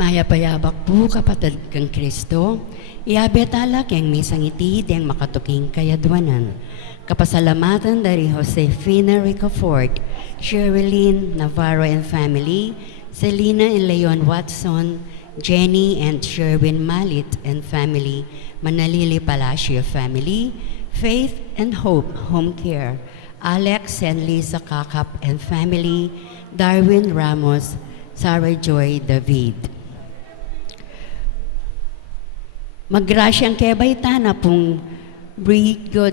Mayapayabak po kapatid kang Kristo, iabetala keng misang itid ang makatuking kayadwanan. Kapasalamatan dari Josefina Ricafort, Sherilyn Navarro and family, Selena and Leon Watson, Jenny and Sherwin Malit and family, Manalili Palacio family, Faith and Hope Home Care, Alex and Lisa Kakap and family, Darwin Ramos, Sarah Joy David. Magrasyang kebay na pong Brigido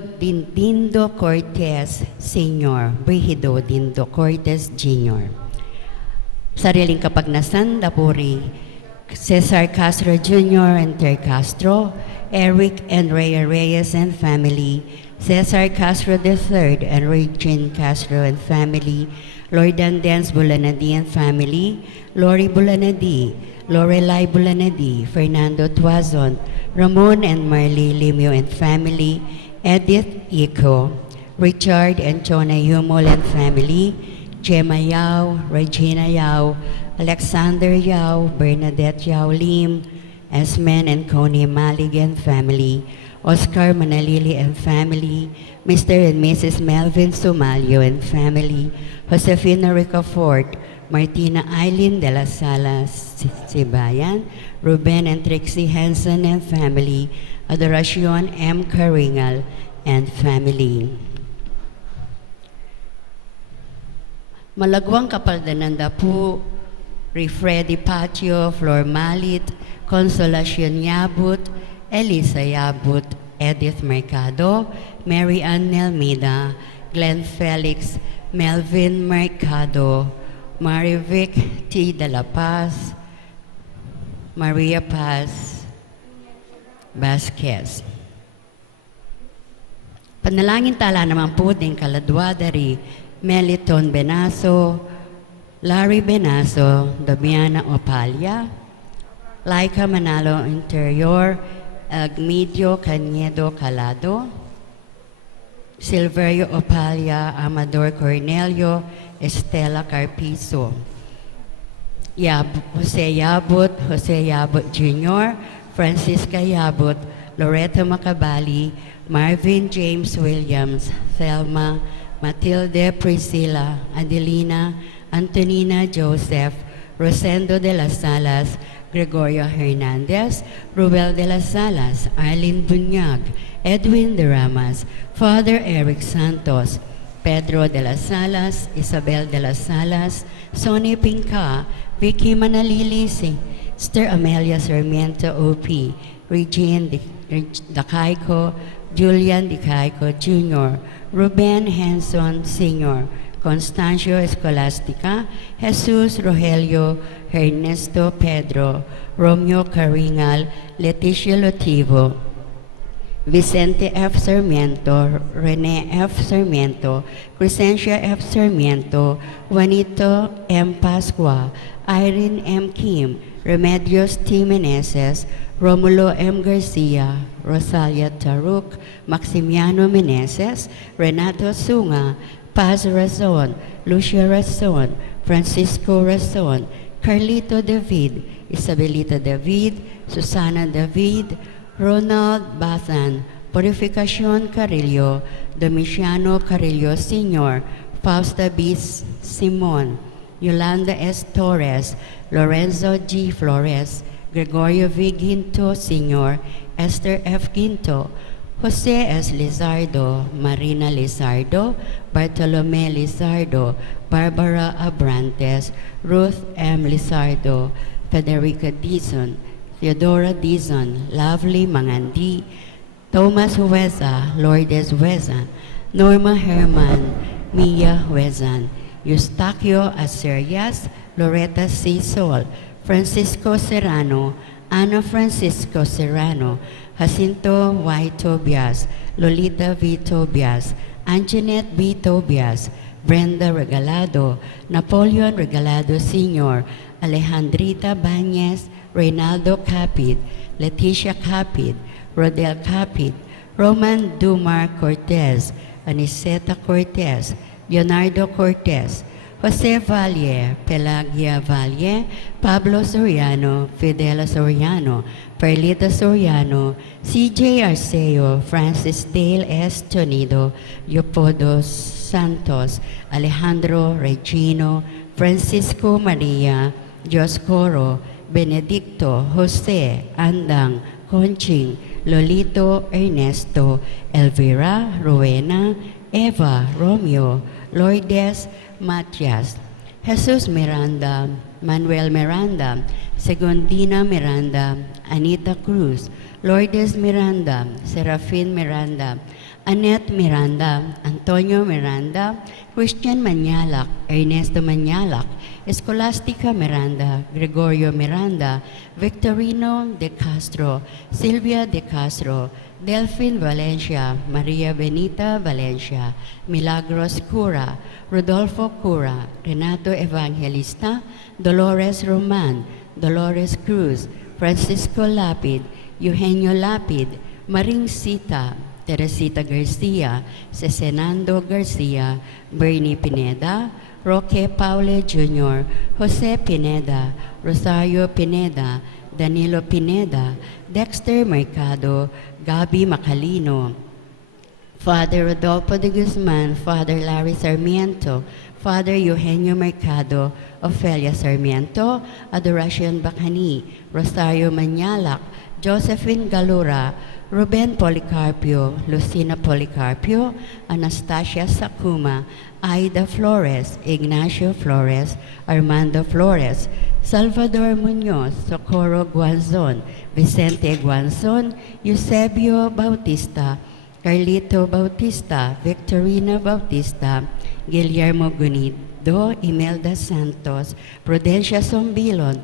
Dindo Cortez Sr., Brigido Dindo Cortez Jr. Sariling kapagnasan, Dapuri, Cesar Castro Jr. and Ter Castro, Eric and Rhea Reyes and family, Cesar Castro III and Regine Castro and family, Lordan Dance Bulanadi and family, Lori Bulanadi, Lorelai Bulanadi, Fernando Tuazon, Ramon and Marley Limio and family, Edith Ico, Richard and Chona Yumol and family, Gemma Yao, Regina Yao, Alexander Yao, Bernadette Yao Lim, Esmen and Connie Malig and family, Oscar Manalili and family, Mr. and Mrs. Melvin Somalio and family, Josefina Ricafort, Martina Eileen de la Salas Sibayan, Ruben and Trixie Hansen and family, Adoracion M. Caringal and family. Malagwang kapaldananda po, Rifredi Patio, Flor Malit, Consolacion Yabut, Elisa Yabut, Edith Mercado, Mary Ann Nelmida, Glenn Felix, Melvin Mercado, Marivic T. De La Paz, Maria Paz Vasquez. Panalangin tala naman po din kaladwa dari Meliton Benaso, Larry Benaso, Damiana Opalia, Laika Manalo Interior, Agmedio Cañedo Calado, Silverio Opalia, Amador Cornelio, Estela Carpizo, Jose Yabut Jr., Francisca Yabut, Loretta Macabali, Marvin James Williams, Thelma, Matilde Priscilla, Adelina, Antonina Joseph, Rosendo de las Salas, Gregorio Hernandez, Ruel de las Salas, Arlene Bunyag, Edwin de Ramas, Father Eric Santos, Pedro de las Salas, Isabel de las Salas, Sonny Pinca, Vicky Manalili, Sister Amelia Sarmiento OP, Regine Dacaico, Julian Dicaico Jr., Ruben Henson Sr., Constancio Escolastica, Jesus Rogelio, Ernesto Pedro, Romeo Caringal, Leticia Lotivo, Vicente F. Sarmiento, Rene F. Sarmiento, Crescencia F. Sarmiento, Juanito M. Pascua, Irene M. Kim, Remedios T. Meneses, Romulo M. Garcia, Rosalia Taruk, Maximiano Meneses, Renato Sunga, Paz Razon, Lucia Razon, Francisco Razon, Carlito David, Isabelita David, Susana David, Ronald Bathan, Purificacion Carillo, Domiciano Carillo Sr., Fausta B. Simon, Yolanda S. Torres, Lorenzo G. Flores, Gregorio V. Ginto Sr., Esther F. Ginto, Jose S. Lizardo, Marina Lizardo, Bartolome Lizardo, Barbara Abrantes, Ruth M. Lizardo, Federica Dizon, Theodora Dizon, Lovely Mangandi, Thomas Hueza, Lourdes Hueza, Norma Herman, Mia Huezan, Eustaquio Acerias, Loretta C. Sol, Francisco Serrano, Ana Francisco Serrano, Jacinto Y. Tobias, Lolita V. Tobias, Anjanette B. Tobias, Brenda Regalado, Napoleon Regalado Sr., Alejandrita Bañez, Reynaldo Capid, Leticia Capid, Rodel Capid, Roman Dumar Cortez, Aniseta Cortez, Leonardo Cortez, Jose Valle, Pelagia Valle, Pablo Soriano, Fidela Soriano, Perlita Soriano, CJ Arceo, Francis Dale S. Tonido, Leopoldo Santos, Alejandro Regino, Francisco Maria, Dioscoro, Benedicto, Jose, Andang, Conching, Lolito Ernesto, Elvira, Rowena, Eva, Romeo, Lourdes, Matias, Jesus Miranda, Manuel Miranda, Segundina Miranda, Anita Cruz, Lourdes Miranda, Serafin Miranda, Annette Miranda, Antonio Miranda, Christian Manyalak, Ernesto Manyalak, Escolastica Miranda, Gregorio Miranda, Victorino de Castro, Silvia de Castro, Delphine Valencia, Maria Benita Valencia, Milagros Cura, Rodolfo Cura, Renato Evangelista, Dolores Roman, Dolores Cruz, Francisco Lapid, Eugenio Lapid, Maring Sita, Teresita Garcia, Cesenando Garcia, Bernie Pineda, Roque Paule Jr., Jose Pineda, Rosario Pineda, Danilo Pineda, Dexter Mercado, Gabi Macalino, Father Rodolfo de Guzman, Father Larry Sarmiento, Father Eugenio Mercado, Ofelia Sarmiento, Adoracion Bacani, Rosario Manyalak, Josephine Galura, Ruben Policarpio, Lucina Policarpio, Anastasia Sakuma, Aida Flores, Ignacio Flores, Armando Flores, Salvador Muñoz, Socorro Guanzon, Vicente Guanzon, Eusebio Bautista, Carlito Bautista, Victorina Bautista, Guillermo Gunido, Imelda Santos, Prudencia Sombilon,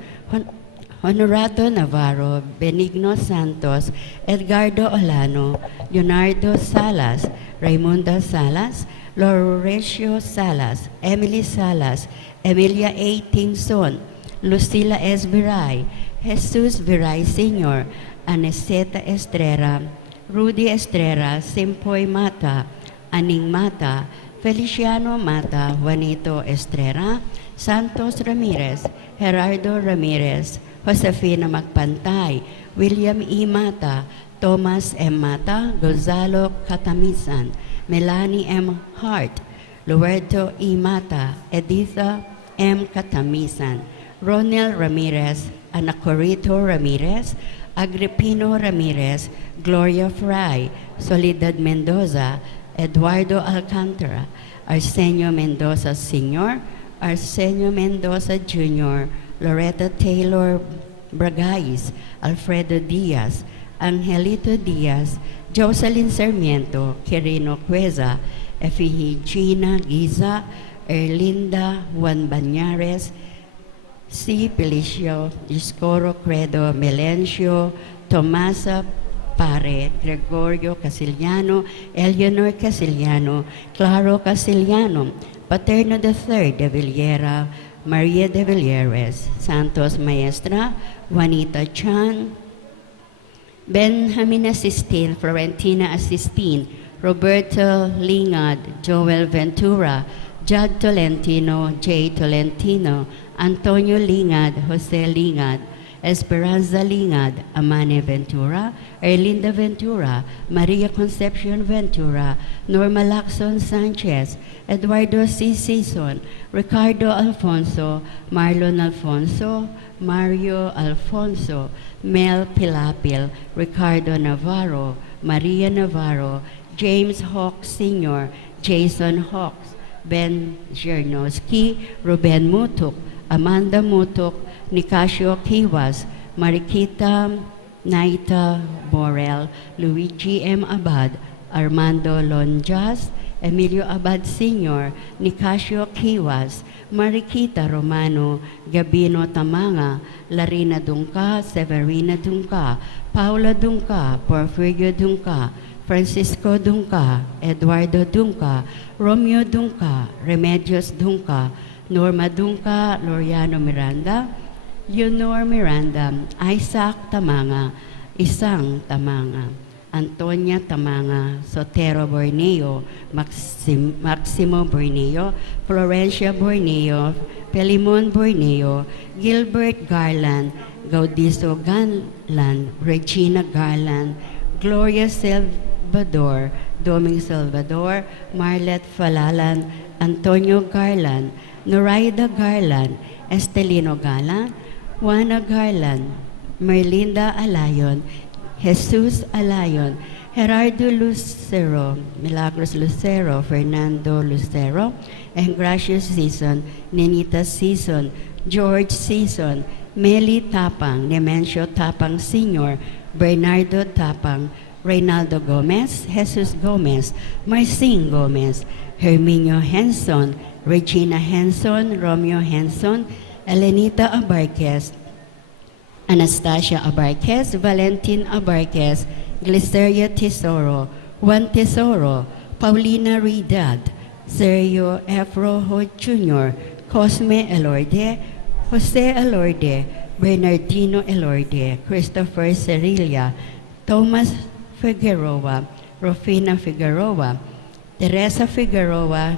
Honorato Navarro, Benigno Santos, Edgardo Olano, Leonardo Salas, Raimunda Salas, Lorencio Salas, Emily Salas, Emilia A. Tingson, Lucila S. Viray, Jesus Viray Sr., Aneseta Estrera, Rudy Estrera, Simpoy Mata, Aning Mata, Feliciano Mata, Juanito Estrera, Santos Ramirez, Gerardo Ramirez, Josefina Magpantay, William E. Mata, Thomas M. Mata, Gonzalo Catamisan, Melanie M. Hart, Luerto E. Mata, Editha M. Catamisan, Ronel Ramirez, Anacorito Ramirez, Agripino Ramirez, Gloria Fry, Soledad Mendoza, Eduardo Alcantara, Arsenio Mendoza Sr., Arsenio Mendoza Jr., Loretta Taylor Bragais, Alfredo Diaz, Angelito Diaz, Jocelyn Sarmiento, Quirino Cueza, Efigina Giza, Erlinda Juan Bañares, C. Felicio, Discoro Credo Melencio, Tomasa Pare, Gregorio Casiliano, Eleanor Casiliano, Claro Casiliano, Paterno III de Villera, Maria de Villeres, Santos Maestra, Juanita Chan, Benjamin Asistin, Florentina Asistin, Roberto Lingad, Joel Ventura, Judd Tolentino, J. Tolentino, Antonio Lingad, Jose Lingad, Esperanza Lingad, Amane Ventura, Erlinda Ventura, Maria Concepcion Ventura, Norma Lacson Sanchez, Eduardo C. Sison, Ricardo Alfonso, Marlon Alfonso, Mario Alfonso, Mel Pilapil, Ricardo Navarro, Maria Navarro, James Hawks Sr., Jason Hawks, Ben Jernowski, Ruben Mutuk, Amanda Mutuk, Nicasio Kiwas, Mariquita Naita Borel, Luigi M. Abad, Armando Lonjas, Emilio Abad Sr., Nicasio Kiwas, Mariquita Romano, Gabino Tamanga, Larina Dungka, Severina Dungka, Paula Dungka, Porfirio Dungka, Francisco Dungka, Eduardo Dungka, Romeo Dungka, Remedios Dungka, Norma Dungka, Loriano Miranda, Leonor Miranda, Isaac Tamanga, Isang Tamanga, Antonia Tamanga, Sotero Borneo, Maximo Borneo, Florencia Borneo, Pelimon Borneo, Gilbert Garland, Gaudiso Garland, Regina Garland, Gloria Salvador, Doming Salvador, Marlet Falalan, Antonio Garland, Noraida Garland, Estelino Garland, Juana Garland, Merlinda Alayon, Jesus Alayon, Gerardo Lucero, Milagros Lucero, Fernando Lucero, Engracious Season, Nenita Season, George Season, Meli Tapang, Nemencio Tapang Sr., Bernardo Tapang, Reynaldo Gomez, Jesus Gomez, Marcin Gomez, Herminio Henson, Regina Henson, Romeo Henson, Elenita Abarquez, Anastasia Abarquez, Valentin Abarquez, Gliceria Tesoro, Juan Tesoro, Paulina Ridad, Sergio F. Rojo Jr., Cosme Elorde, Jose Elorde, Bernardino Elorde, Christopher Cerilla, Thomas Figueroa, Rufina Figueroa, Teresa Figueroa,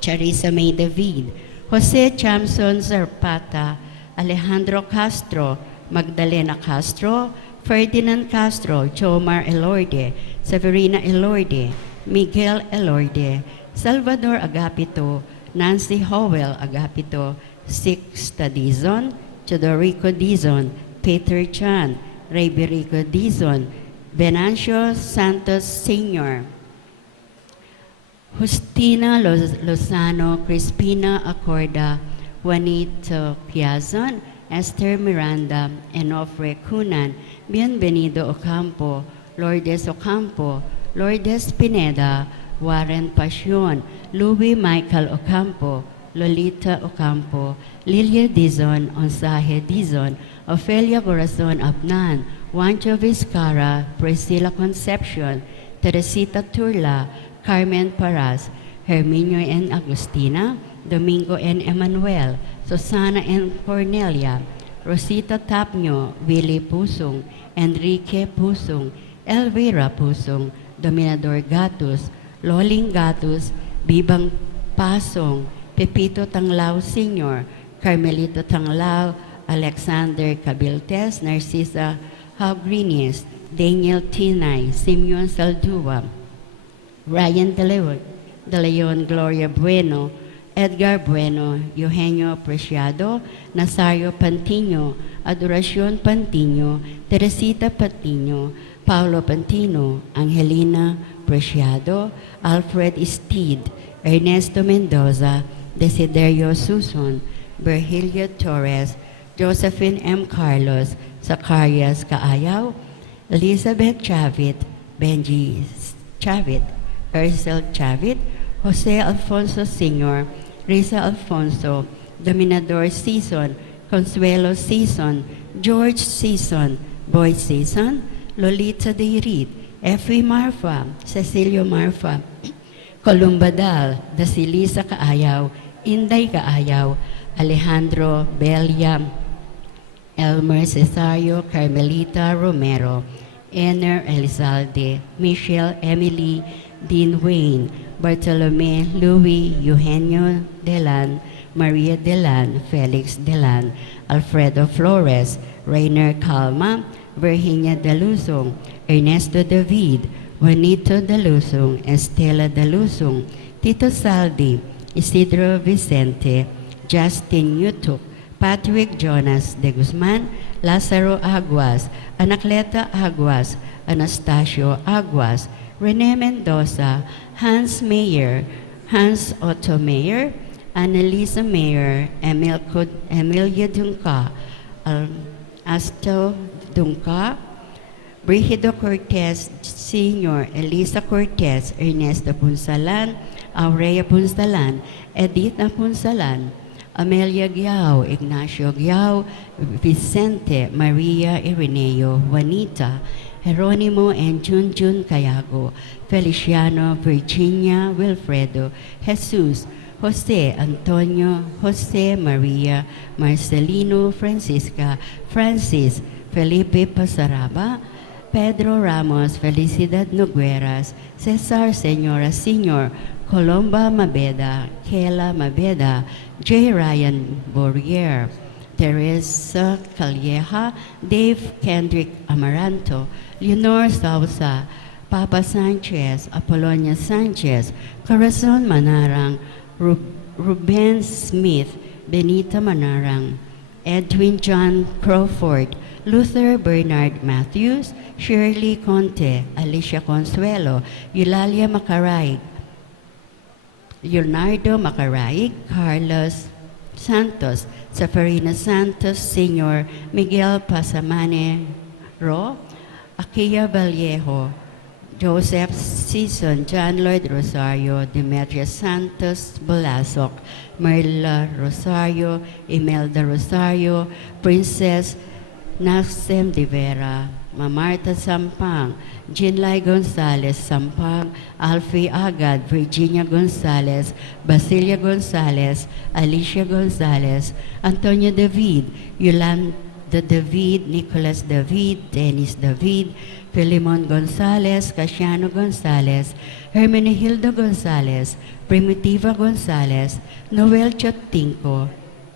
Charissa May David, Jose Chamson Zarpata, Alejandro Castro, Magdalena Castro, Ferdinand Castro, Jomar Elorde, Severina Elorde, Miguel Elorde, Salvador Agapito, Nancy Howell Agapito, Sixta Dizon, Chodorico Dizon, Peter Chan, Rayberico Dizon, Venancio Santos Sr., Justina Lozano, Crispina Acorda, Juanito Piazon, Esther Miranda, Enofre Cunan, Bienvenido Ocampo, Lourdes Ocampo, Lourdes Pineda, Warren Pasion, Louis Michael Ocampo, Lolita Ocampo, Lilia Dizon, Onsaje Dizon, Ofelia Corazon Abnan, Juancho Vizcara, Priscilla Concepcion, Teresita Turla, Carmen Paras, Herminio N. Agustina, Domingo N. Emanuel, Susana N. Cornelia, Rosita Tapnyo, Willie Pusong, Enrique Pusong, Elvira Pusong, Dominador Gatus, Loling Gatus, Bibang Pasong, Pepito Tanglao Sr., Carmelito Tanglao, Alexander Cabiltes, Narcisa Hagrinius, Daniel Tinay, Simeon Saldua, Ryan De Leon, Gloria Bueno, Edgar Bueno, Eugenio Preciado, Nazario Pantino, Adoracion Pantino, Teresita Patino, Paulo Pantino, Angelina Preciado, Alfred Steed, Ernesto Mendoza, Desiderio Suson, Virgilio Torres, Josephine M. Carlos, Zacarias Kaayaw, Elizabeth Chavit, Benji Chavit, Ursel Chavit, Jose Alfonso Sr., Risa Alfonso, Dominador Season, Consuelo Season, George Season, Boy Season, Lolita Deirit, Effie Marfa, Cecilio Marfa, Columbadal, Dasilisa Kaayaw, Inday Kaayaw, Alejandro Belia, Elmer Cesario, Carmelita Romero, Ener Elizalde, Michelle Emily, Dean Wayne, Bartolome Louis, Eugenio Delan, Maria Delan, Felix Delan, Alfredo Flores, Rainer Calma, Virginia Dalusong, Ernesto David, Juanito Dalusong, Estela Dalusong, Tito Saldi, Isidro Vicente, Justin Yutuk, Patrick Jonas de Guzman, Lazaro Aguas, Anacleta Aguas, Anastasio Aguas, Rene Mendoza, Hans Mayer, Hans Otto Mayer, Annalisa Mayer, Emilia Dunca, Asto Dunca, Brigido Cortez Sr., Elisa Cortez, Ernesto Punsalan, Aurea Punsalan, Edita Punsalan, Amelia Giao, Ignacio Giao, Vicente, Maria Ireneo, Juanita, Jeronimo and Junjun Cayago, Feliciano, Virginia, Wilfredo, Jesus, Jose Antonio, Jose Maria, Marcelino, Francisca, Francis, Felipe Pasaraba, Pedro Ramos, Felicidad Nogueras, Cesar Señora Senior, Colomba Mabeda, Kela Mabeda, J. Ryan Bourrier, Teresa Calleja, Dave Kendrick Amaranto, Leonor Sausa, Papa Sanchez, Apolonia Sanchez, Corazon Manarang, Ruben Smith, Benita Manarang, Edwin John Crawford, Luther Bernard Matthews, Shirley Conte, Alicia Consuelo, Eulalia Macaraig, Leonardo Macaraig, Carlos Santos, Safarina Santos Sr., Miguel Pasamane Ro, Akia Vallejo, Joseph Season, John Lloyd Rosario, Demetria Santos Bolasok, Marla Rosario, Imelda Rosario, Princess Naxem de Vera, Mamarta Sampang, Jinlay Gonzalez Sampang, Alfie Agad, Virginia Gonzalez, Basilia Gonzalez, Alicia Gonzalez, Antonio David, Yolanda David, Nicholas David, Dennis David, Filimon Gonzalez, Casiano Gonzalez, Hermenegildo Gonzalez, Primitiva Gonzalez, Noel Chotinco,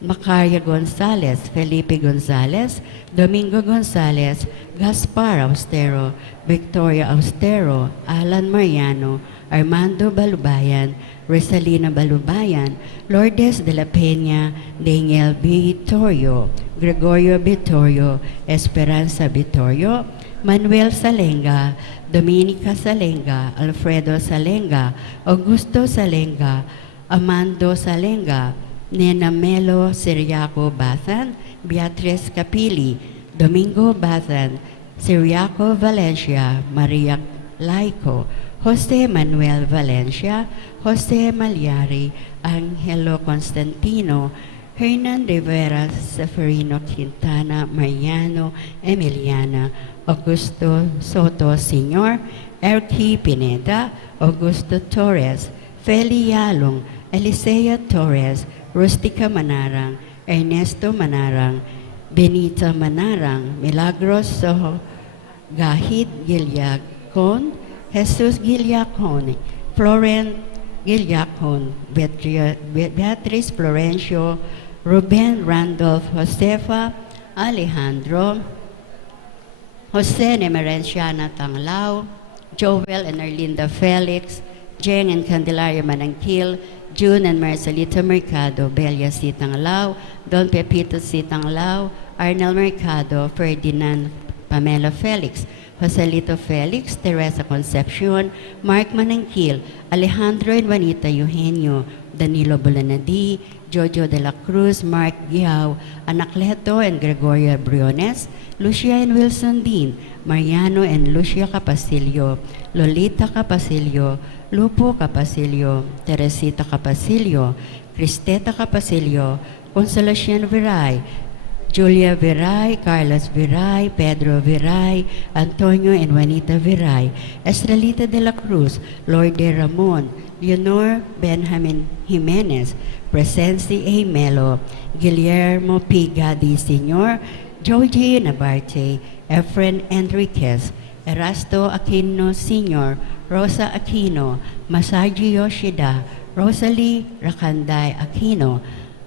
Macaria Gonzalez, Felipe Gonzalez, Domingo Gonzalez, Gaspar Austero, Victoria Austero, Alan Mariano, Armando Balubayan, Rosalina Balubayan, Lourdes de la Peña, Daniel Vittorio, Gregorio Vittorio, Esperanza Vittorio, Manuel Salenga, Dominica Salenga, Alfredo Salenga, Augusto Salenga, Amando Salenga, Nena Melo Siriaco Bathan, Beatriz Capili, Domingo Bathan, Siriaco Valencia, Maria Laico, Jose Manuel Valencia, Jose Malyari, Angelo Constantino, Hernan Rivera, Seferino Quintana, Mariano Emiliana, Augusto Soto Sr., Erky Pineda, Augusto Torres, Feli Yalong, Elisea Torres, Rustica Manarang, Ernesto Manarang, Benita Manarang, Milagros Soho, Gahid Gilyacon, Jesus Gilyacon, Florent Gilyacon, Beatriz Florencio, Ruben Randolph Josefa, Alejandro, Jose Nemerenciana Tanglao, Joel and Erlinda Felix, Jeng and Candelaria Manangkil, June and Marcelita Mercado, Belia C. Tanglao, Don Pepito C. Tanglao, Arnel Mercado, Ferdinand Pamela Felix, Joselito Felix, Teresa Concepcion, Mark Manangkil, Alejandro and Juanita Eugenio, Danilo Bulanadi, Jojo de la Cruz, Mark Giao, Anacleto and Gregoria Briones, Lucia and Wilson Dean, Mariano and Lucia Capasilio, Lolita Capasilio, Lupo Capasilio, Teresita Capasilio, Cristeta Capasilio, Consolacion Viray, Julia Viray, Carlos Viray, Pedro Viray, Antonio and Juanita Viray, Estrelita de la Cruz, Lourdes Ramon, Leonor Benjamin Jimenez, Presenci A. Melo, Guillermo P. Gadi Sr., Georgie Nabarte, Efren Enriquez, Erasto Aquino Sr., Rosa Aquino, Masaji Yoshida, Rosalie Racanday Aquino,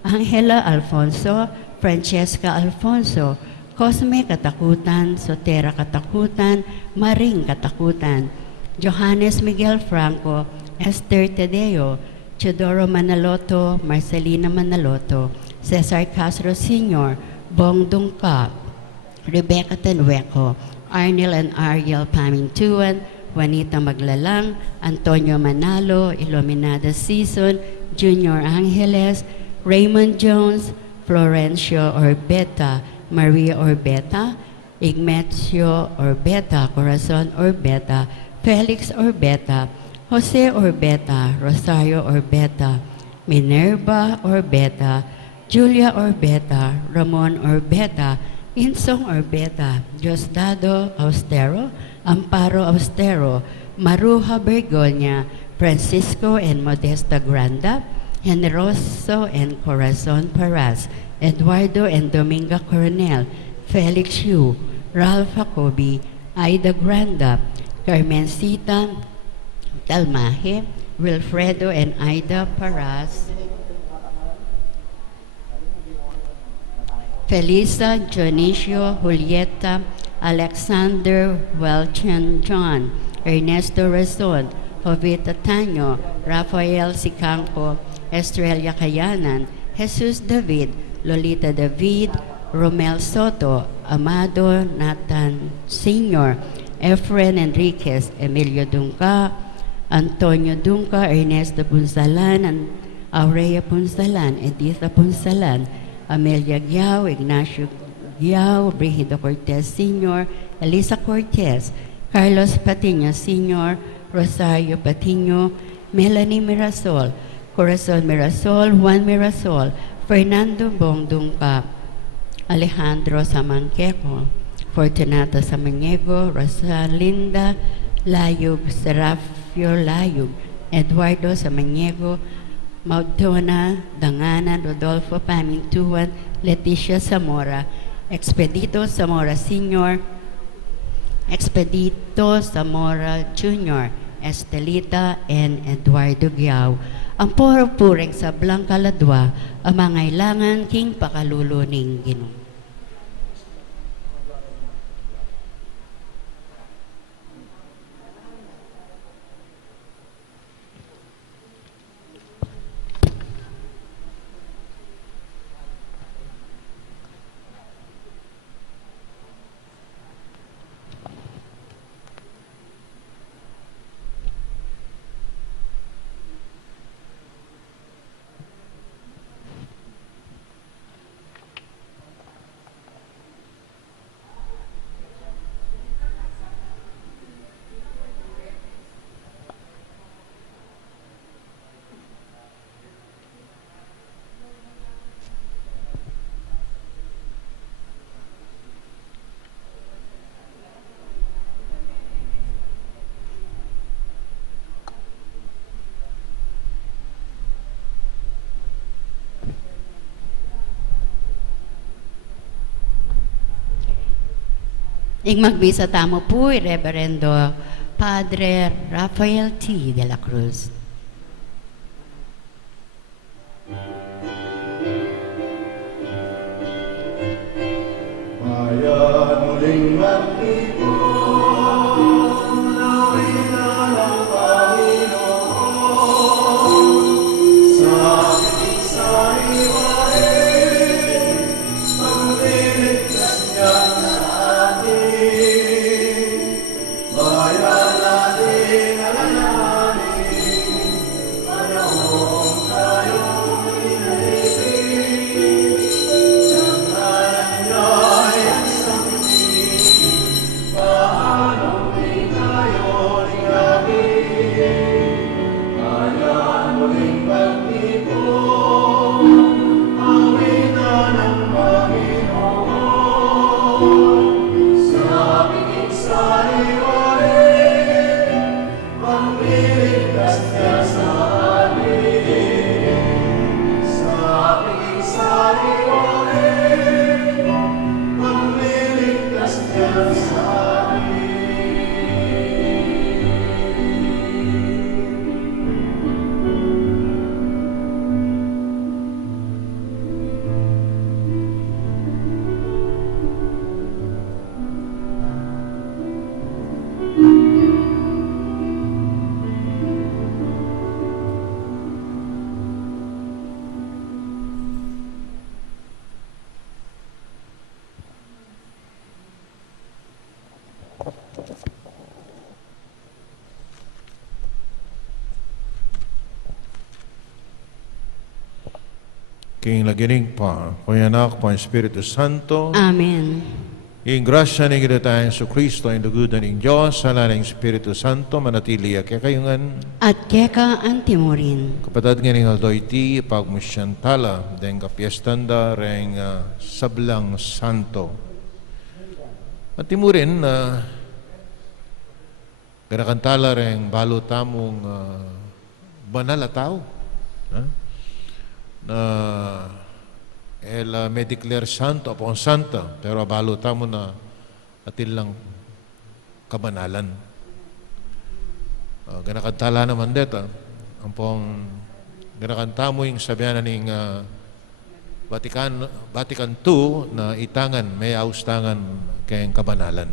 Angela Alfonso, Francesca Alfonso, Cosme Katakutan, Sotera Katakutan, Maring Katakutan, Johannes Miguel Franco, Esther Tadeo, Teodoro Manaloto, Marcelina Manaloto, Cesar Castro Sr., Bong Dungka, Rebecca Tenueco, Arnel and Ariel Pamintuan, Juanita Maglalang, Antonio Manalo, Iluminada Season, Junior Angeles, Raymond Jones, Florencio Orbeta, Maria Orbeta, Ignacio Orbeta, Corazon Orbeta, Felix Orbeta, Jose Orbeta, Rosario Orbeta, Minerva Orbeta, Julia Orbeta, Ramon Orbeta, Insong Orbeta, Diosdado Austero, Amparo Austero, Maruja Bergonia, Francisco and Modesta Granda, Generoso and Corazon Paras, Eduardo and Dominga Coronel, Felix Yu, Ralph Jacobi, Aida Granda, Carmencita Talmaje, Wilfredo and Aida Paras, Felisa, Dionisio, Julieta, Alexander Welchen John, Ernesto Razon, Jovita Taño, Rafael Sicampo, Estrella Cayanan, Jesus David, Lolita David, Romel Soto, Amado Nathan Sr., Efren Enriquez, Emilio Dunca, Antonio Dunca, Ernesto Punsalan, Aurea Punsalan, Editha Punsalan, Amelia Giao, Ignacio Giao, Brigido Cortez Sr., Elisa Cortez, Carlos Patiño Sr., Rosario Patiño, Melanie Mirasol, Corazon Mirasol, Juan Mirasol, Fernando Bongdungka, Alejandro Samanqueco, Fortunato Samaniego, Rosalinda Layug, Serafio Layug, Eduardo Samaniego, Maudona Danganan, Rodolfo Pamintuan, Leticia Zamora, Expedito Zamora Sr., Expedito Zamora Jr., Estelita, and Eduardo Giao. Ang puro-puring sa Blanca Ladwa, ang mga ilangan king pakaluluning Ginoo. Ing magbisa tamo po, Reverendo Padre Rafael T. de la Cruz. Bayan muling magtipon, nawilan ang Panginoon, sa ating sariwain, pagliligtas niya sa atin. Bayan natin alalahanin, panahon tayong inilibig, ang ngalan niya'y ang sangguniin, paano din tayo ligawin. Bayan muling magtipon, awitan ng Panginoon, sa aming sariwain, pagliligtas niya sa atin. Sa aming sariwain, pagliligtas niya sa atin. King lagining pa, kung anak pa ang Espiritu Santo, Amen. ing grasya ni kita tayong sa Kristo, ang lugudan ng Diyos, sana ng Espiritu Santo, manatili kaya kayungan, At keka antimorin. kapatid nga ng Aldoy Ti, pagmusyantala, den kapiestanda, reng sablang santo. At timurin, ganakantala reng balo tamong banal at tao. Na may declare santo apong santa, pero abalo tamo na atin lang kabanalan. Ganakantala naman dito, ang pong ganakanta mo yung sabihan ng Vatican II na itangan, may austangan kayang kabanalan.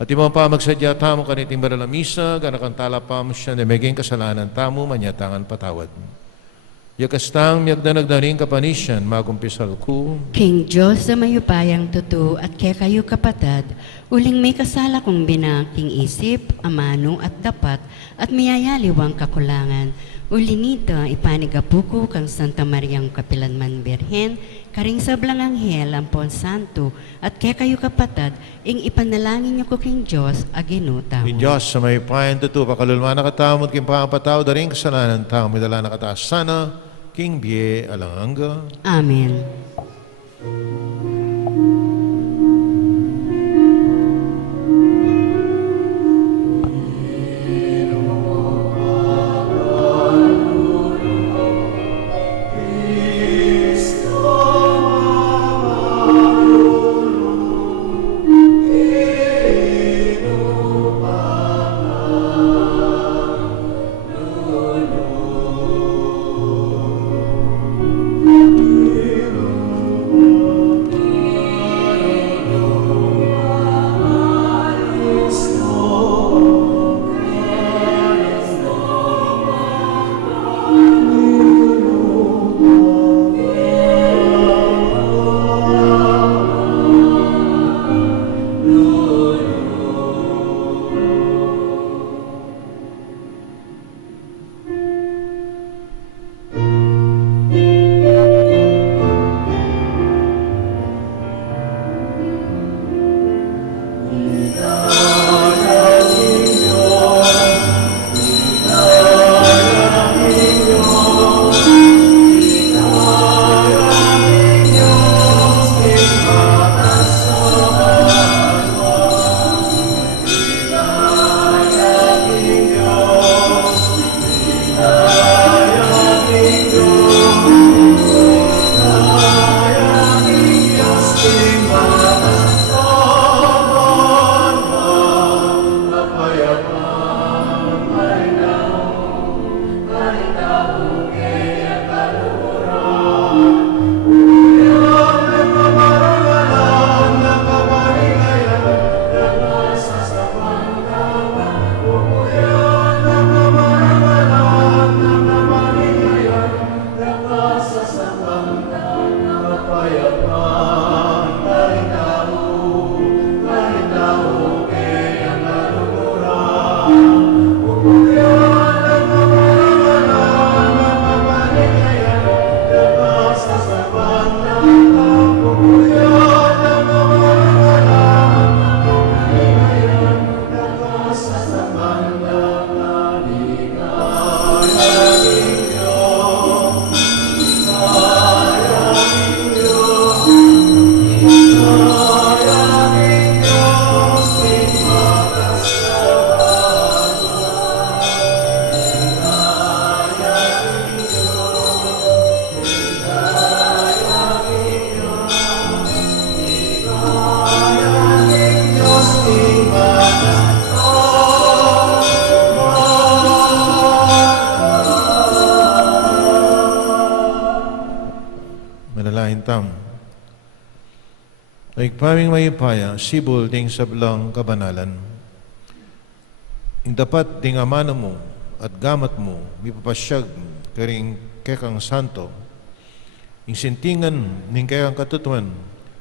At imong pa magsadya tamo kaniting banal na misa, ganakantala pa mo siya na meging kasalanan tamo, manyatangan patawad. Yakastang miyagdanagdaning kapanisyan, magumpisal ko. King Diyos sa mayupayang tuto at kaya kayo kapatad, uling may kasala kong binaking isip, amano at dapat, at miyayaliwang kakulangan. Uli nito, ipanigapuko kang Santa Mariang Kapilanman Birhen, karing sablang anghel, ampon santo, at kaya kayo kapatad, ing ipanalangin niyo ko king Diyos, aginuta. In Diyos sa may payan tuto, pakalulma na katamot, king pangapataw, daring kasalanan tao, may dala na kataas sana, king biye alanganga. Amen. Naigpaming mayupaya, sibol ding sablang kabanalan. Ing dapat ding amana mo at gamat mo, mipapasyag karing kekang santo. Ing sintingan ning kekang katutuan,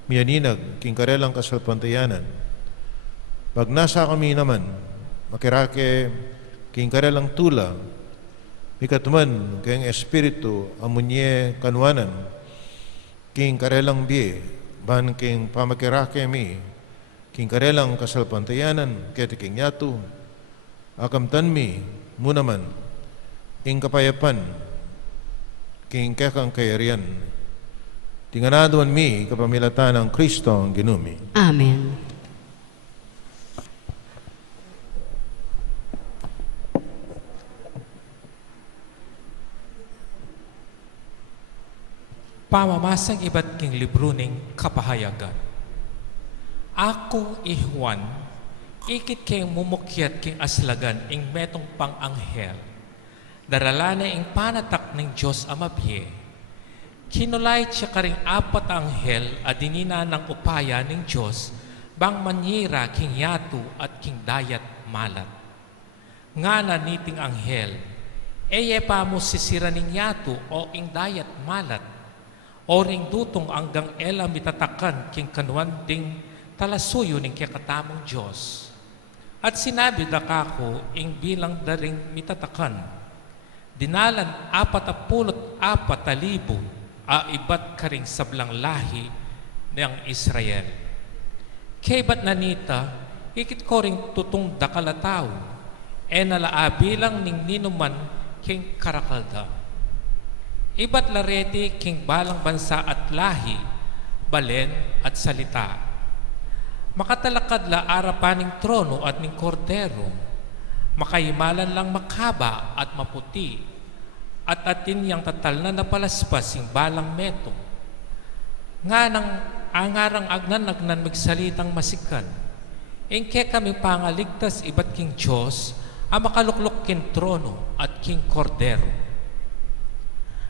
miyaninag king karelang kasalpantayanan. Pag nasa kami naman, makirake king karelang tula, mikatuman kayang espiritu amunye kanwanan, king karelang biye, ban king pamakirake mi, king karelang kasalpantayanan, kete king yatu, akamtan mi, munaman, ing kapayapan, king kekang kayarian, tinganaduan mi, kapamilatan ng Kristo ang ginumi. Amen. Pamamasang iba't king libro ning kapahayagan. Ako, Juan, ikit kayong mumukyat king aslagan ing metong pang anghel. Darala na ing panatak ng Diyos amabye. Kinulay siya karing apat anghel at dinina ng upaya ng Diyos bang manyira king yatu at king dayat malat. Nga na niting anghel, eye pa mo sisira ning yatu o ing dayat malat, o ring dutong anggang ela mitatakan king kanuan ding talasuyo ning kakatamong Diyos. At sinabi da kako ing bilang daring mitatakan, dinalan 44,000 iba't karing sablang lahi ng Israel. Kay ba't nanita, ikit ko ring tutong dakalataw, nalaabilang ning ninuman king karakalda. Iba't larete king balang bansa at lahi, balen at salita. Makatalakad la arapaning trono at ning kordero, makahimalan lang makaba at maputi, at atin yang tatal na napalaspas yung balang meto. Nga nang angarang agnan magsalitang masikan, ingke kami pangaligtas iba't king Diyos, ang makaluklok king trono at king kordero.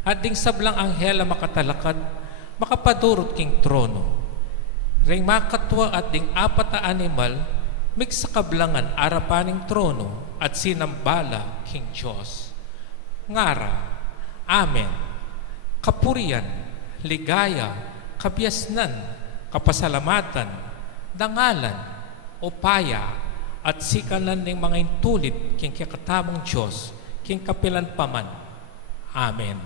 At ding sablang anghela makatalakad, makapadurot king trono. Ring makatwa at ding apat na animal, migsakablangan arapaning trono at sinambala king Diyos. Ngara, amen, kapurian, ligaya, kabiasnan, kapasalamatan, dangalan, upaya, at sikalan ng mga intulit king kakatamong Diyos, king kapilan paman. Amen.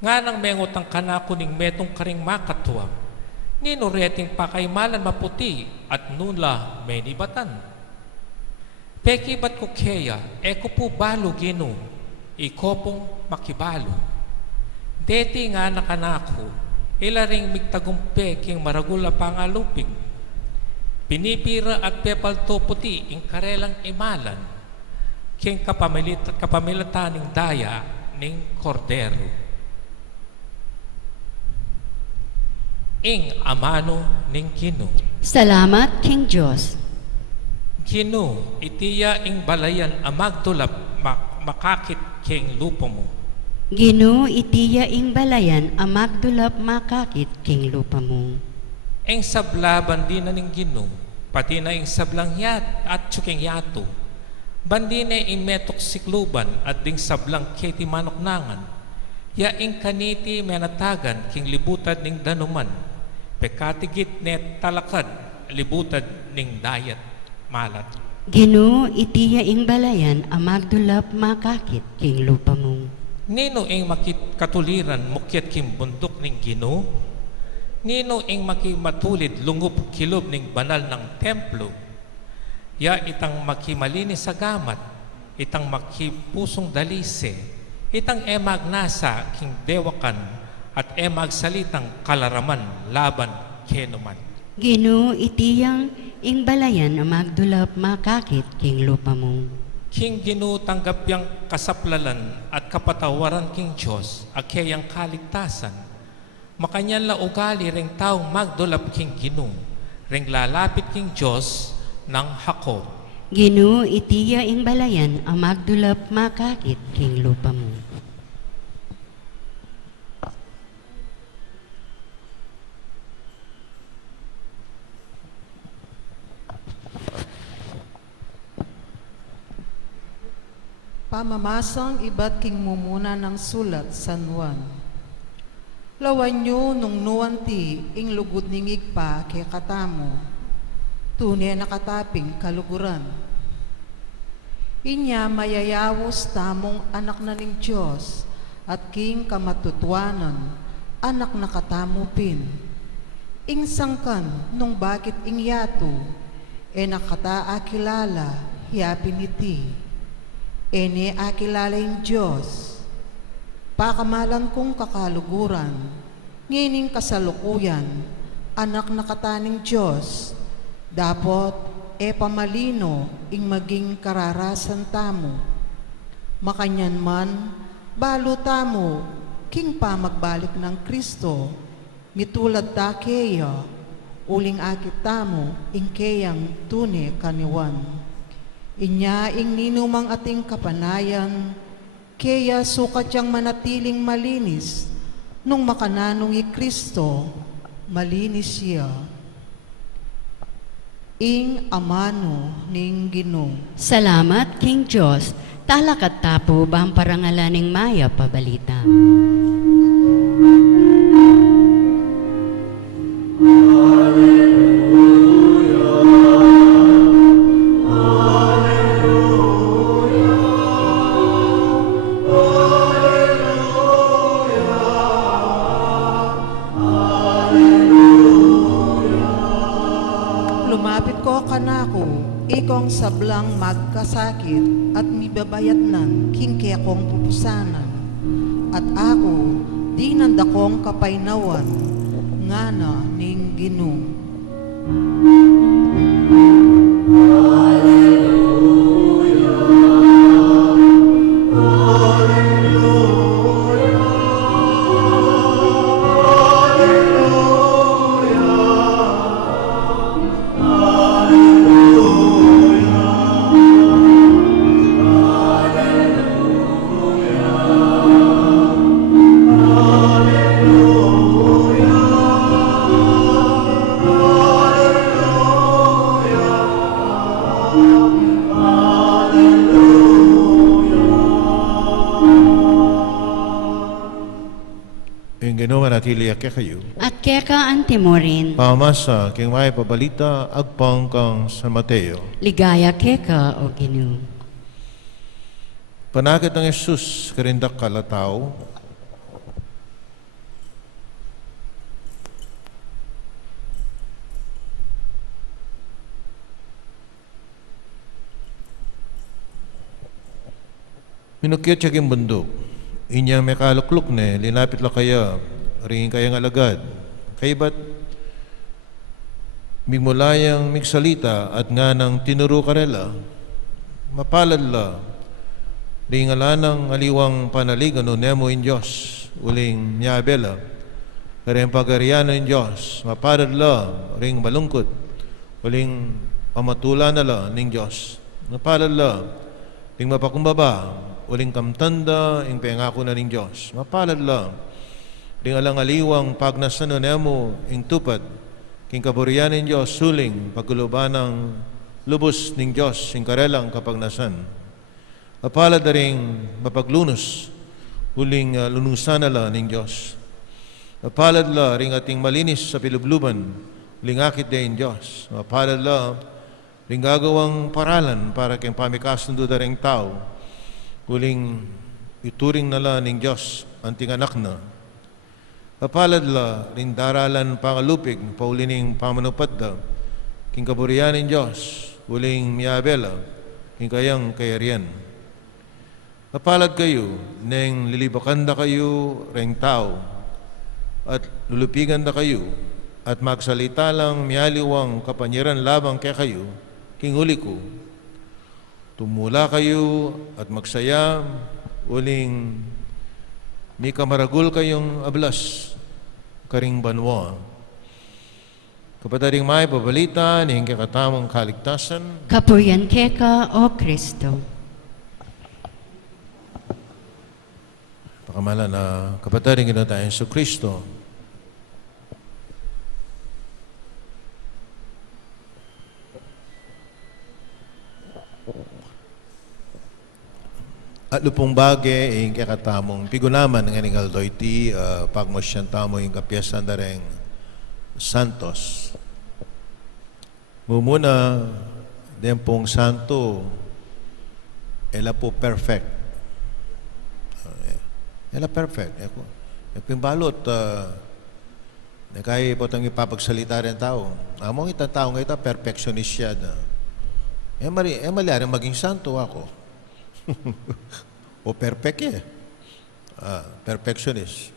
Nga nang mengot ang kanako ning metong karing makatwa, ninureting pakaimalan maputi at nula menibatan. Peki ba't ko kaya, eko po balo gino, ikopong makibalo. Deti nga nakanako, ilaring migtagumpe king maragula pangaluping. Pinipira at pepalto puti ing karelang imalan, king kapamilataning daya ning kordero. Ing amano ning Gino. Salamat, King Diyos. Gino, itiya ing balayan amagdulap makakit king lupo mo. Gino, itiya ing balayan, amagdulap makakit king lupa mo. Ing sabla bandina ning Gino, pati na ing sablang yat at tsuking yato. Bandina ing metok sikluban at ding sablang keti manoknangan. Ya ing kaniti menatagan king libutad ning danuman. Pekatigit net talakad, libutad ning dayat malat. Gino, itiya ing balayan, amagdulap makakit king lupa mo. Nino ing makikatuliran mukyat king bundok ning Gino? Nino ing makimatulid lungup kilob ning banal ng templo? Ya itang makimalinis sa gamat, itang makipusong dalise, itang emagnasa king dewakan, at magsalitang kalaraman laban kenuman. Gino, itiyang ing balayan, amagdulap makakit king lupa mo. King Gino tanggap yang kasaplalan at kapatawaran king Diyos, akyayang kaligtasan. Makanyan la ugali ring taong magdulap king Gino, ring lalapit king Diyos ng Jacob. Gino, itiya ing balayan, amagdulap makakit king lupa mo. Pamamasang iba't king mumuna ng sulat San Juan. Lawan nyo nung nuwanti ing lugod ningig pa kay katamo, tunay nakataping kaluguran. Inya mayayawos tamong anak na ning Diyos at king kamatutwanan, anak na katamo pin. Ing sangkan nung bakit ing yato, nakataa kilala, hiyapin iti. Ene akilala yung Diyos, pakamalan kong kakaluguran, ngining kasalukuyan, anak na kataning Diyos, dapat pamalino ing maging kararasan tamo. Makanyan man, balo tamo, king pa magbalik ng Kristo, mitulad ta keya, uling akit tamo, ingkeyang tune kaniwan. Inya ing ninumang ating kapanayan, kaya sukat yang manatiling malinis, nung makananong i Kristo, malinis siya. Ing amano ning Ginoo. Salamat, King Diyos. Talakat tapo ba ang parangalaning maya pabalita? Lumapit ko kanako, ikong sablang magkasakit at mibabayat nan kingke akong pupusanan. At ako, di nandakong kapaynawan, ngana ning Ginoo. Yung Ginoo manatili ake kayo. At keka ang timorin, Pamasa, king may pabalita, agpang kang San Mateo. ligaya keka o Ginoo. Panakit ng Jesus, karindak kalataw, minukyat siya king bundok. Inyang may kalukluk ne, linapit la kaya, ringin kayang alagad. Kaya ba't migmulayang migsalita at nga nang tinuro karela, mapalad la, ring alanang aliwang panaligan o nemo in Diyos, uling nyabela, kareng pagariano in Diyos, mapalad la, ring malungkot, uling pamatula na la ning Diyos, mapalad la, ring mapakumbaba, uling kamtanda, ing pengako na ning Diyos. Mapalad lang. Ring alang aliwang pagnasan nemo, ing tupad, king kaburian ning Diyos, suling, pagkuluban ng lubos ning Diyos, ing karelang kapagnasan. Mapalad na ring mapaglunos, uling lunusan na la ning Diyos. Mapalad la ring ating malinis sa pilubluban, uling akit din Diyos. Mapalad la ring gagawang paralan para king pamikasundo da ring tao, uling ituring nala ning Diyos anting anak na. Mapalad la rin daralan pangalupig paulining pamanupad da king kaburian ning Diyos uling miabela king kayang kayarian. Mapalad kayo neng lilibakan da kayo ring tao at lulupigan da kayo at magsalita lang mialiwang kapanyiran labang kay kayo king uli ko. Tumula kayo at magsaya, uling may kamaragul kayong ablas, karing banwa. Kapataring may pabalita, nihing kakatamang kaligtasan, Kapurian keka o Kristo. pakamala na kapataring ina tayong sa Kristo. At lupong bagay, ing kakatamong pigunaman ng anigal doyti, pagmosyan tamo yung kapiyasan na rin Santos. Mumuna, den pong santo, ela po perfect. Ela perfect. Eko balot, kaya po itong ipapagsalita rin tao. Among itang tao ngayon, perfectionist siya na. Maliaring maging santo ako. O perfect eh. Perfectionist.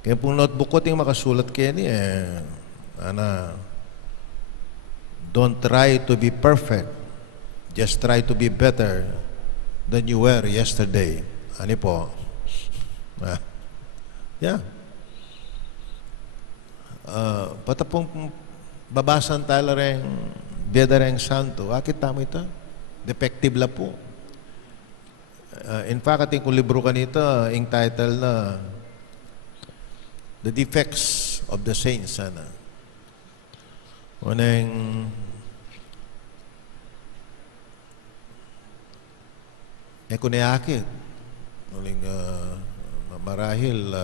Kaya pong notebook ko ting makasulat kayo ni don't try to be perfect. Just try to be better than you were yesterday. Ano po? Yeah. patapong babasan tala rin biyada rin santo. Akit tamo ito? Defective la po. In fact, ating kung libro kanito, yung title na The Defects of the Saints. Sana. Unang kunayakit. Uling marahil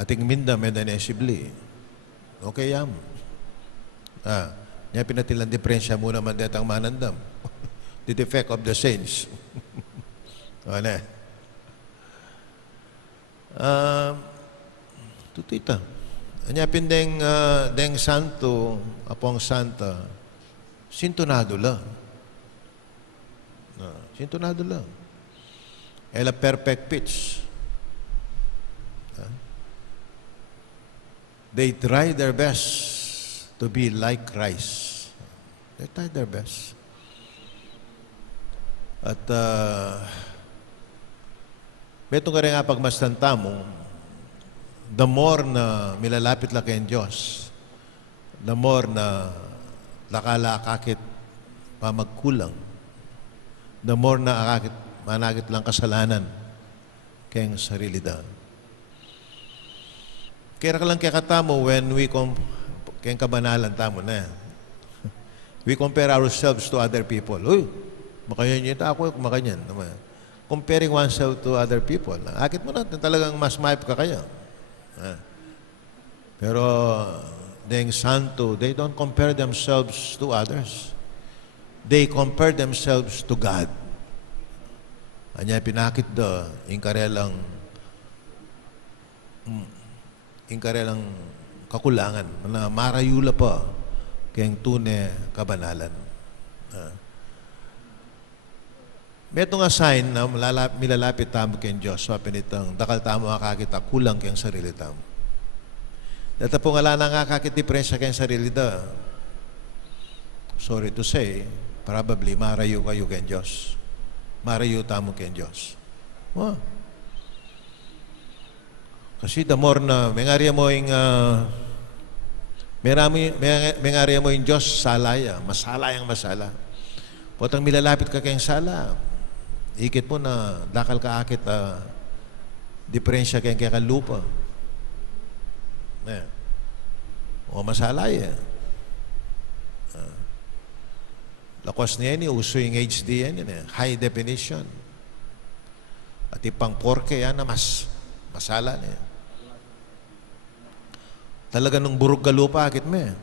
ating minda medanesibli. Okay yam. Niya pinatilang diferensya muna man detang manandam. The defect of the saints. Ano? Tutita. Niya pindeng deng santo, apong santa, sintonado lang. Sintonado lang. Ela perfect pitch. They try their best to be like Christ. They try their best. At beto ka rin nga pagmastanta mo, the more na milalapit lang kayong Diyos, the more na lakalakakit pa magkulang, the more na akakit, managit lang kasalanan kayong sarili da. Kaya ka lang kaya katamo when we kayong kabanalan tamo na. We compare ourselves to other people. Uy, makayan yun ako, makayan. Comparing oneself to other people. Akit mo na, talagang mas maip ka kaya. Pero, deng santo, they don't compare themselves to others. They compare themselves to God. Anya pinakit da, ingkarelang kakulangan na marayula pa kayang tune kabanalan. Meto nga sign na milalapit tamo kayong Diyos sa pinitang dakal tamo kakita kulang kayang sarili tamo. Data po nga lang nga kakit diferensya kayang sarili da. Sorry to say, probably marayo kayo kayong Diyos. Marayo tamo kayong Diyos. Kasi the more na mengarya mo yung mengarya mo yung Diyos salaya, masalayang masala. Potang milalapit ka kayong sala. Ikit mo na dakal ka akit diferensya kayong kaya lupa. O masalaya. Lakwas niya yan, uso yung HD yan, high definition. At ipang 4K yan na masala niya. Talaga nung burog ka lupa, akit mo eh.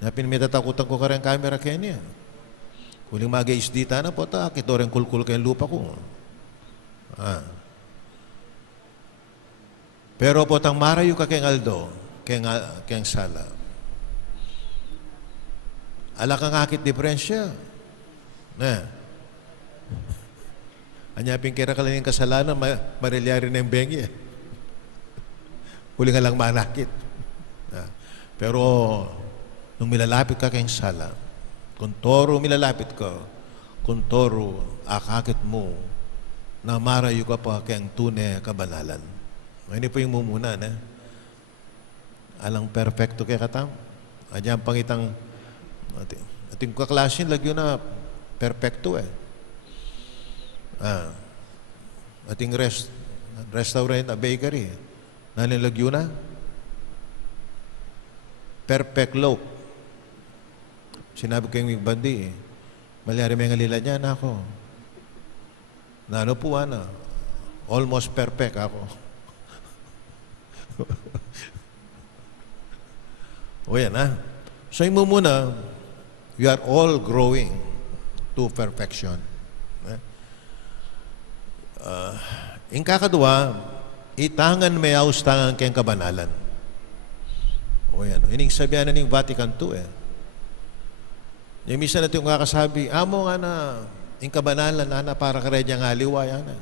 Napin may tatakutan ko ka rin camera kaya niya. Kuling mag-HD ta na po, akit o rin kulkul kayong lupa ko. Pero po, tang marayo ka kayong aldo, kayong sala. Ala kang akit diferensya. Anyapin kira ka lang yung kasalanan, marilyari na yung bengi. Huli nga lang manakit. Pero, nung milalapit ka kayong sala, kung toro milalapit ka, kung toro akakit mo, na marayo ka pa kayang tune kabanalan. Hindi po yung mumuna, alang perfecto kaya katam. Anyang pangitang ating kaklasin lagyo na perfecto eh. Ating restaurant, a bakery, nalilagyo na perfect loaf. Sinabi ko yung bandi malyari may ngalila niya na ako. Na ano po almost perfect ako. O yan So yung muna, we are all growing to perfection. Yung kakadwa, itangan may austangan kayong kabanalan. O yan. Ining sabihan na ng Vatican II Yung misa natin yung kakasabi, amo nga na, yung kabanalan na para ka rin nga liwaya na.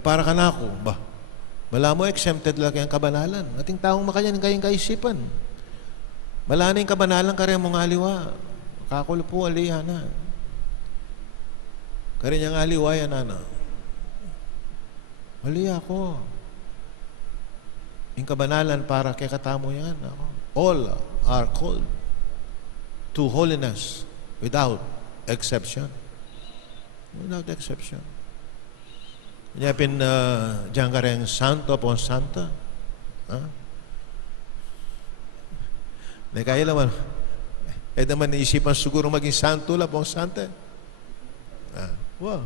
Para ka na ako, wala mo exempted lang kayong kabanalan. Ating taong makayan kayong kaisipan. Wala na yung kabanalan ka rin mong aliwa. Kakulo po aliha na. Ka rin yung aliwaya na. Mali ako. Yung kabanalan para kay katamo yan. All are called to holiness without exception. Without exception. Kanyapin diyan ka rin santo upon santa. Kaya naman, naman naisipan siguro maging santo lang upon santa. Wow.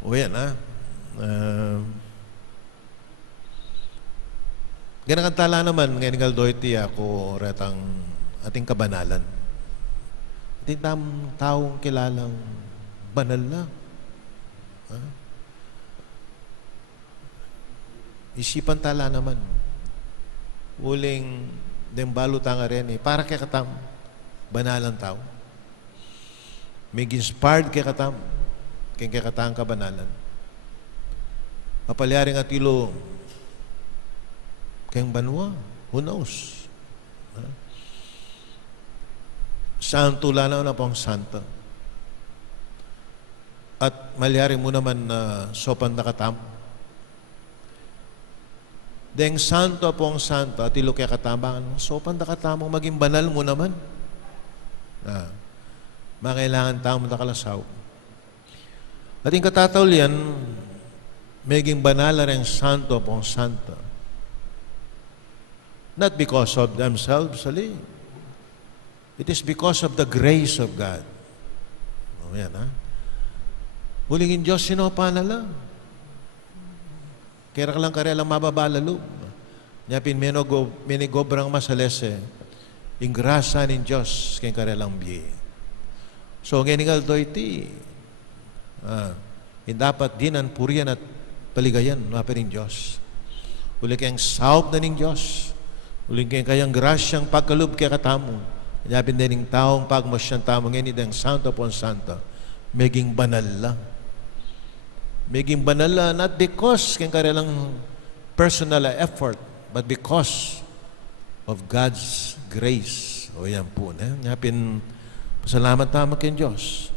O yan, ganakantala naman, ngayon Galdoyti ako retang ating kabanalan. Ating taong kilalang banal na. Isipan tala naman. Uling dembalo tanga rin para kay katam, banalang tao. May inspired kay katam, kay katang kabanalan. Kapalyaring atilo, kayong banwa, who knows? Santo lanaw na pong santa. At malyari mo naman na sopan na katam. Deng santo pong santa, at ilo kaya katambangan, sopan na katamang maging banal mo naman. Makailangan tamo na kalasaw. At yung katatawlian, maging banal na rin santo pong santa. Not because of themselves, ali. It is because of the grace of God. O yan, Hulingin Diyos, sinopa na lang. Kaya lang karelang mababalalo. Nyapin minigobrang masalese. Yung grasa ng Diyos, kaya karelang biye. So, ngayon iti, dapat din ang purian at paligayan, mapirin Diyos. Huli kayang sawp na ng Diyos. Huli kayang grasyang pagkalub kaya katamo. Nyapin din ng taong pagmasyang tamo ngayon idang santo upon santa. Maging banal lang. Maging banal lang, not because kayang karelang personal effort, but because of God's grace. O yan po na. Nyapin, pasalamat tamo kay Diyos.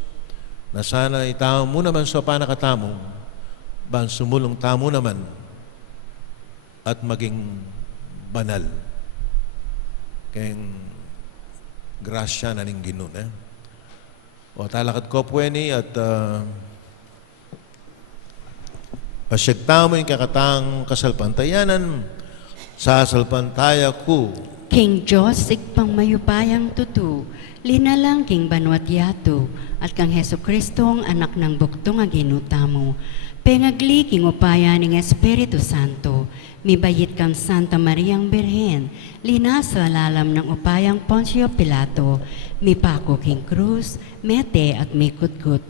Na sana itamo mo naman sa panakatamo, ban sumulong tamo naman at maging banal. Kayang grasya na ning Ginoo. O talakat ko po ni at pasyagtamo yung kakatang kasalpantayanan sa salpantaya ko. King Diyos, ikpang mayupayang tutu, linalang king banwat yato, at kang Heso Kristo ang anak ng buktong nga ginutamo. Pengagli king upaya ng Espiritu Santo, mibayit kang Santa Mariang Birhen, linasa lalam ng upayang Poncio Pilato, mipako king krus, mete at mikutkut.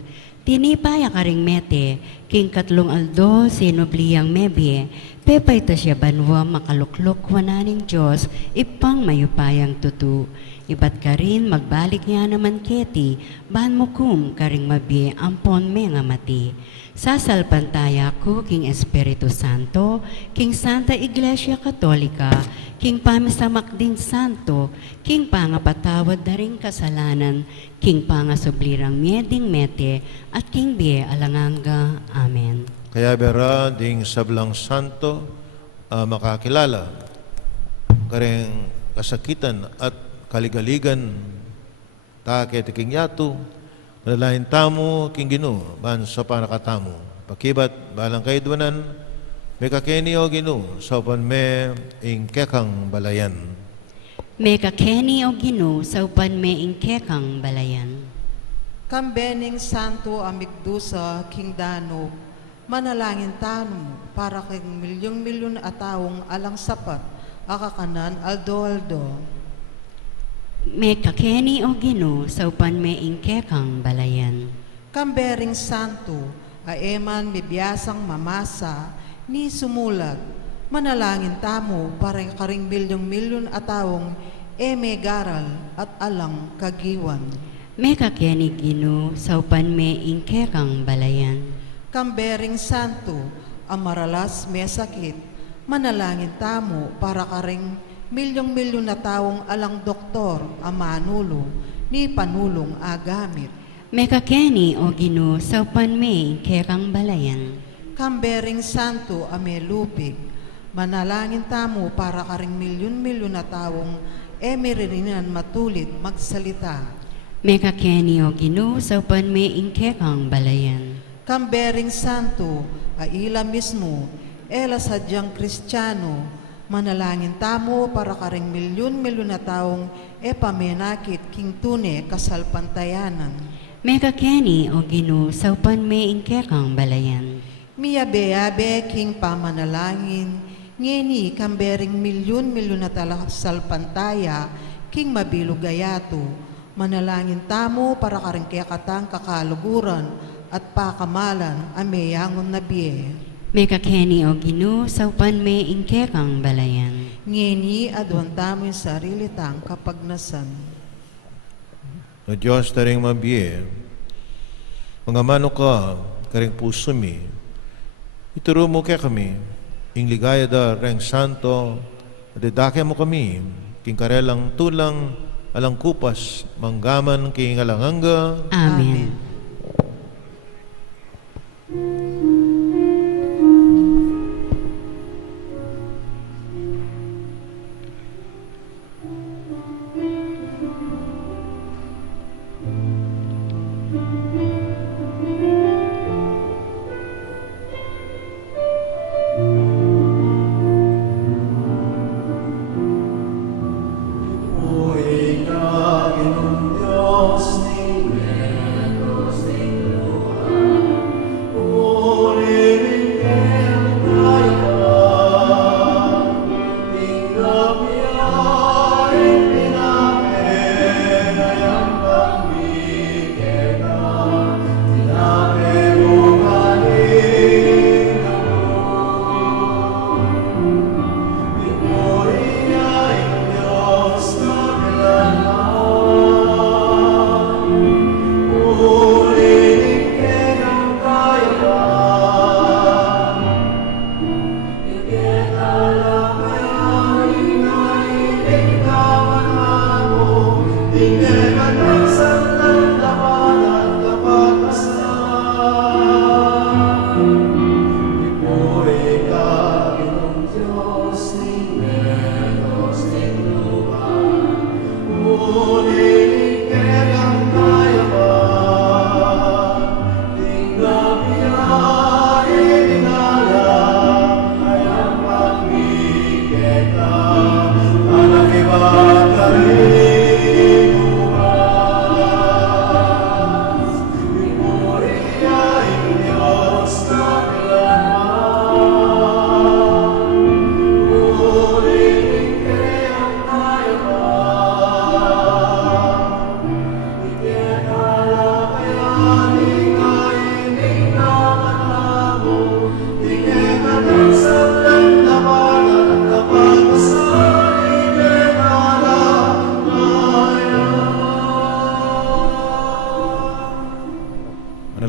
Tinipaya ka ring mete, king katlong aldo, sinobliyang mebye, pepay ta siya banwa makaluklok wananing Diyos, ipang mayupayang tutu. Ibat ka rin magbalik nga naman keti, ban mo kum ka ring mabye, ampon me nga mati. Sasalpantaya ko, King Espiritu Santo, King Santa Iglesia Katolika, King Pamisamak din Santo, King Pangapatawad na ring kasalanan, King Pangasublirang Mieding Mete, at King Bie Alanganga. Amen. Kaya bera ding sablang santo makakilala kareng kasakitan at kaligaligan ta kay king yato nalain tamo king Ginoo ban sa panakatamo pakibat balang kaidwanan may kakeni o Ginoo sa upan me ing kekang balayan. May kakeni o Ginoo sa upan me ing kekang balayan. Kambening Santo Amigdusa King Danub, manalangin tamo para kay milyong-milyon at taong alang sapat, akakanan aldo-aldo. May kakeni o Ginoo sa upan me ing kekang balayan. Kambering Santo, aeman bibiyasang mamasa, ni sumulat, manalangin tamo para karing milyong-milyon at taong garal at alang kagiwan. May kakeni Ginoo sa upan me ing kekang balayan. Kambering Santo, amaralas may sakit, manalangin tamo para karing milyong-milyon na taong alang doktor, amanulo, ni panulong agamit. May kakeni o Ginoo sa upan me ing kekang balayan. Kambering Santo, amelupig, Manalangin tamo para karing milyon-milyon na taong emiririnan matulid magsalita. Meka Kenny o Ginoo, sa upan may ingkekang balayan. Kambering santo, aila mismo, ela sadyang Kristiyano, manalangin tamo para karing milyon-milyon na taong epamenakit king tune kasalpantayanan. Meka Kenny o Ginoo, sa upan may ingkekang balayan. Miyabe-yabe king pamanalangin, ngeni kambering milyon-milyon na salpantaya, king mabilugayato, manalangin tamo para karing kayakatang kakaluguran at pakamalan ameyangon na biye. Meka Kenny o Ginoo, sa upan may ingkekang balayan. Ngeni adwan tamo yung sarili tang kapagnasan. O Diyos taring mabiye, mga mano ka, karing puso mi, ituro mo kaya kami, ing ligaya da reng santo, adedake mo kami, king karelang tulang, alang kupas, manggaman king alanganga. Amen.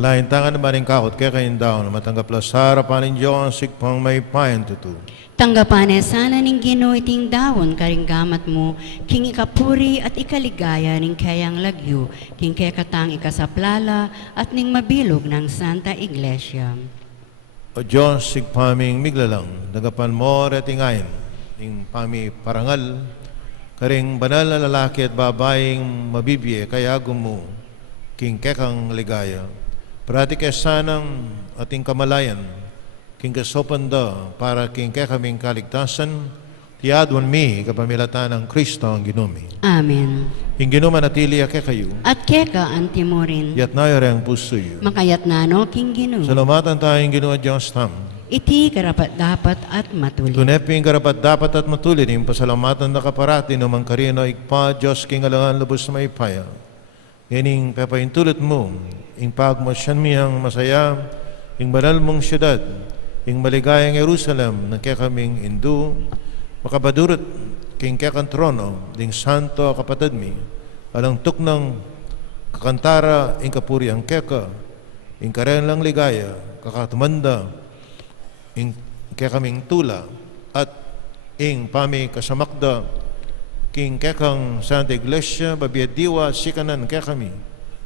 Manalain tangan na maring kakot kaya kayong daw na matanggap la sa harapan ng Diyos sikpang may payan tutu. Tanggapan sana ning Ginoo iting dawon karing gamat mo, king ikapuri at ikaligaya ning kayang lagyo, king kaya katang ikasaplala at ning mabilog ng Santa Iglesia. O Diyos, sigpaming miglalang, dagapan mo retingayin, ning pami parangal, karing banal na lalaki at babaeng mabibiye, kaya gumo, king kekang ligaya. Parati sanang ating kamalayan, king kasopanda, para king kekaming kaligtasan, tiyadwan mi, kapamilatan ng Kristo ang ginumi. Amen. Ing ginuman natili ake kayo, At keka antimorin, yat na yore ang puso yu. makayat nano king Ginoo. Salamatan tayong ginawa Diyos tam. Iti karapat dapat at matuloy. Tuneping karapat dapat at matulid, yung pasalamatan na kaparati no karino ikpa, Diyos king alangan lubos na maipaya. Yaning papahintulot mo, ing pagmasyan miyang masaya, ing banal mong syudad, ing maligayang Jerusalem, na kaya kaming Indu, makabadurot, king kekang trono, ding santo kapatid mi, alang tuknang kakantara, ing kapuri ang keka, ing karen lang ligaya, kakatumanda, ing kaya kaming tula, at ing pami kasamakda, king kekang Santa Iglesia, babiyadiwa, sikanan kaya kami,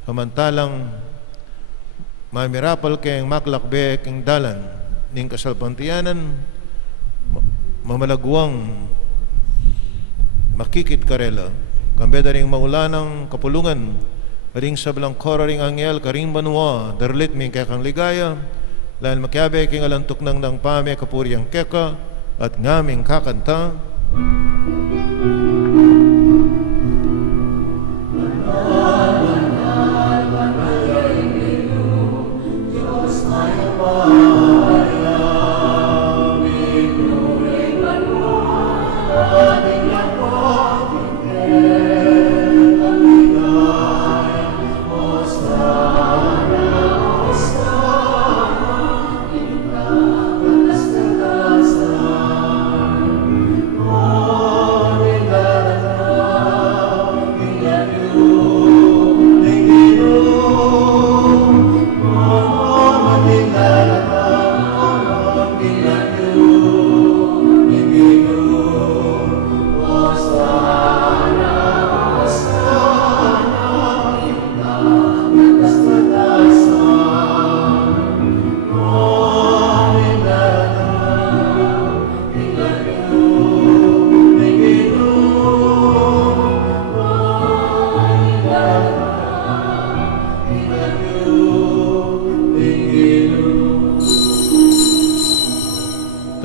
kamantalang mamirapal kayang maklakbe king dalan, ning kasalpantiyanan, mamalagwang makikit karela, kambeda ring maulanang kapulungan, ring sablang koraring angyel, karing banwa, darlit ming kekang ligaya, lahan makyabe king alantok nang pame kapuriang keka, at ngaming kakanta,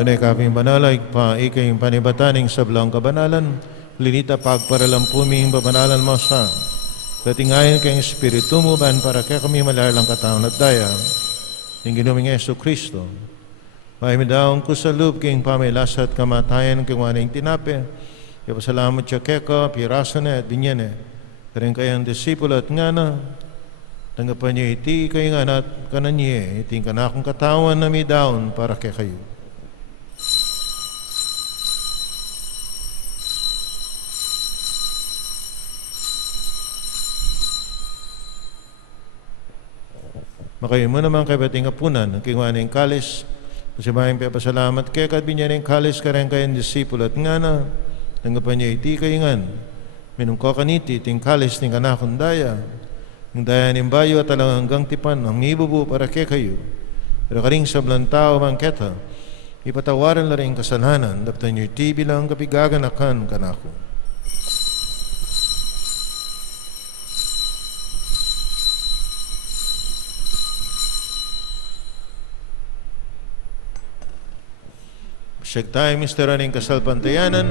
tunay kaping banalay pa ikayong panibataning sablang kabanalan, linita pagparalampuming babanalan mo sa katingayan kayong Espiritu mo ban para kaya kami malalang kataon at daya ng ginuming Yesu Kristo. Maimidaong ko sa loob kayong pamilasat kamatayan kayong waning tinape, kaya pasalamat siya keka, pirasan at binyane, karing kayang disipulo at nga na, tanggapan niyo iti kayo nga na kananye, iting kanakong katawan na may daon para kaya kayo. Makayo mo naman kay bating apunan, ang kingwaning kalis, kasi maing pasalamat kaya kad binyaning kalis karang kayang disipulo at nga na, tanggapan niyo iti kayo nga, minong kakaniti, ting kalis, ting kanakong daya, ng daya ng bayo at alang hanggang tipan, ang ibubu para kaya kayo, pero karing sablang tao mang keta, ipatawaran na rin kasalanan, dapat niyo iti bilang kapigaganakan kanako. Siyag tayo, Mr. Aning Kasalpantayanan.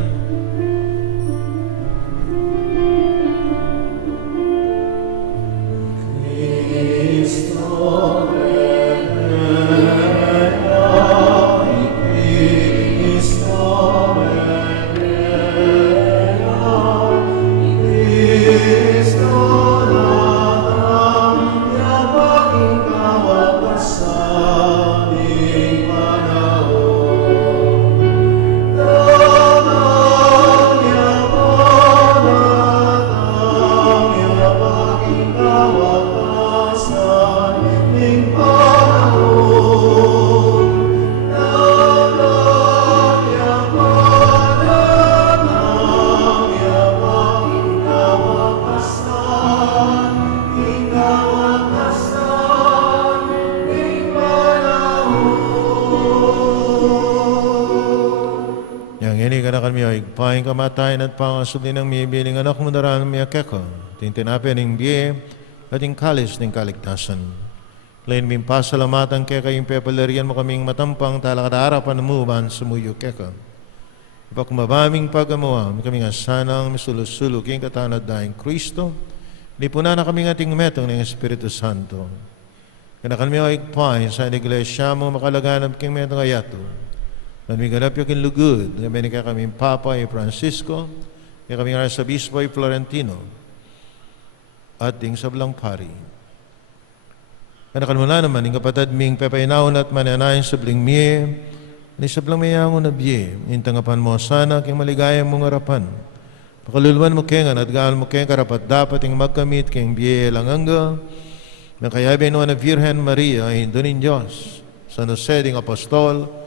Paing kamatayan at pangasuli ng mibiling anak mo daran miya keko, tintinapi ng biye at yung kalis ng kaligtasan. Lain min pasalamatan kaya kayong pepalarian mo kaming matampang talakadarapan mo ban sumuyo keko. Ipakumabaming pagamuha, kaming asanang misulusulo king katanad daing Kristo, nipuna na kaming ating metong ng Espiritu Santo. Kanakan miya ikpain sa iglesia mo makalaganap king metong ayato. Namiganap yung kinlugod, namin kaya kaming Papa ay Francisco, kaya kaming Arzobispo ay Florentino, at ting sablang pari. Kanakan mo na naman, yung kapatid ming pepainaon at mananayin sabling miye, ni sablang mayangon na biye, intangapan mo sana king maligayang mong harapan. Pakaluluan mo kengan at gaan mo keng karapat dapat yung magkamit king biye langanga, na kaya binuwa na Virgen Maria ay Donin Diyos, San Jose ding Apostol,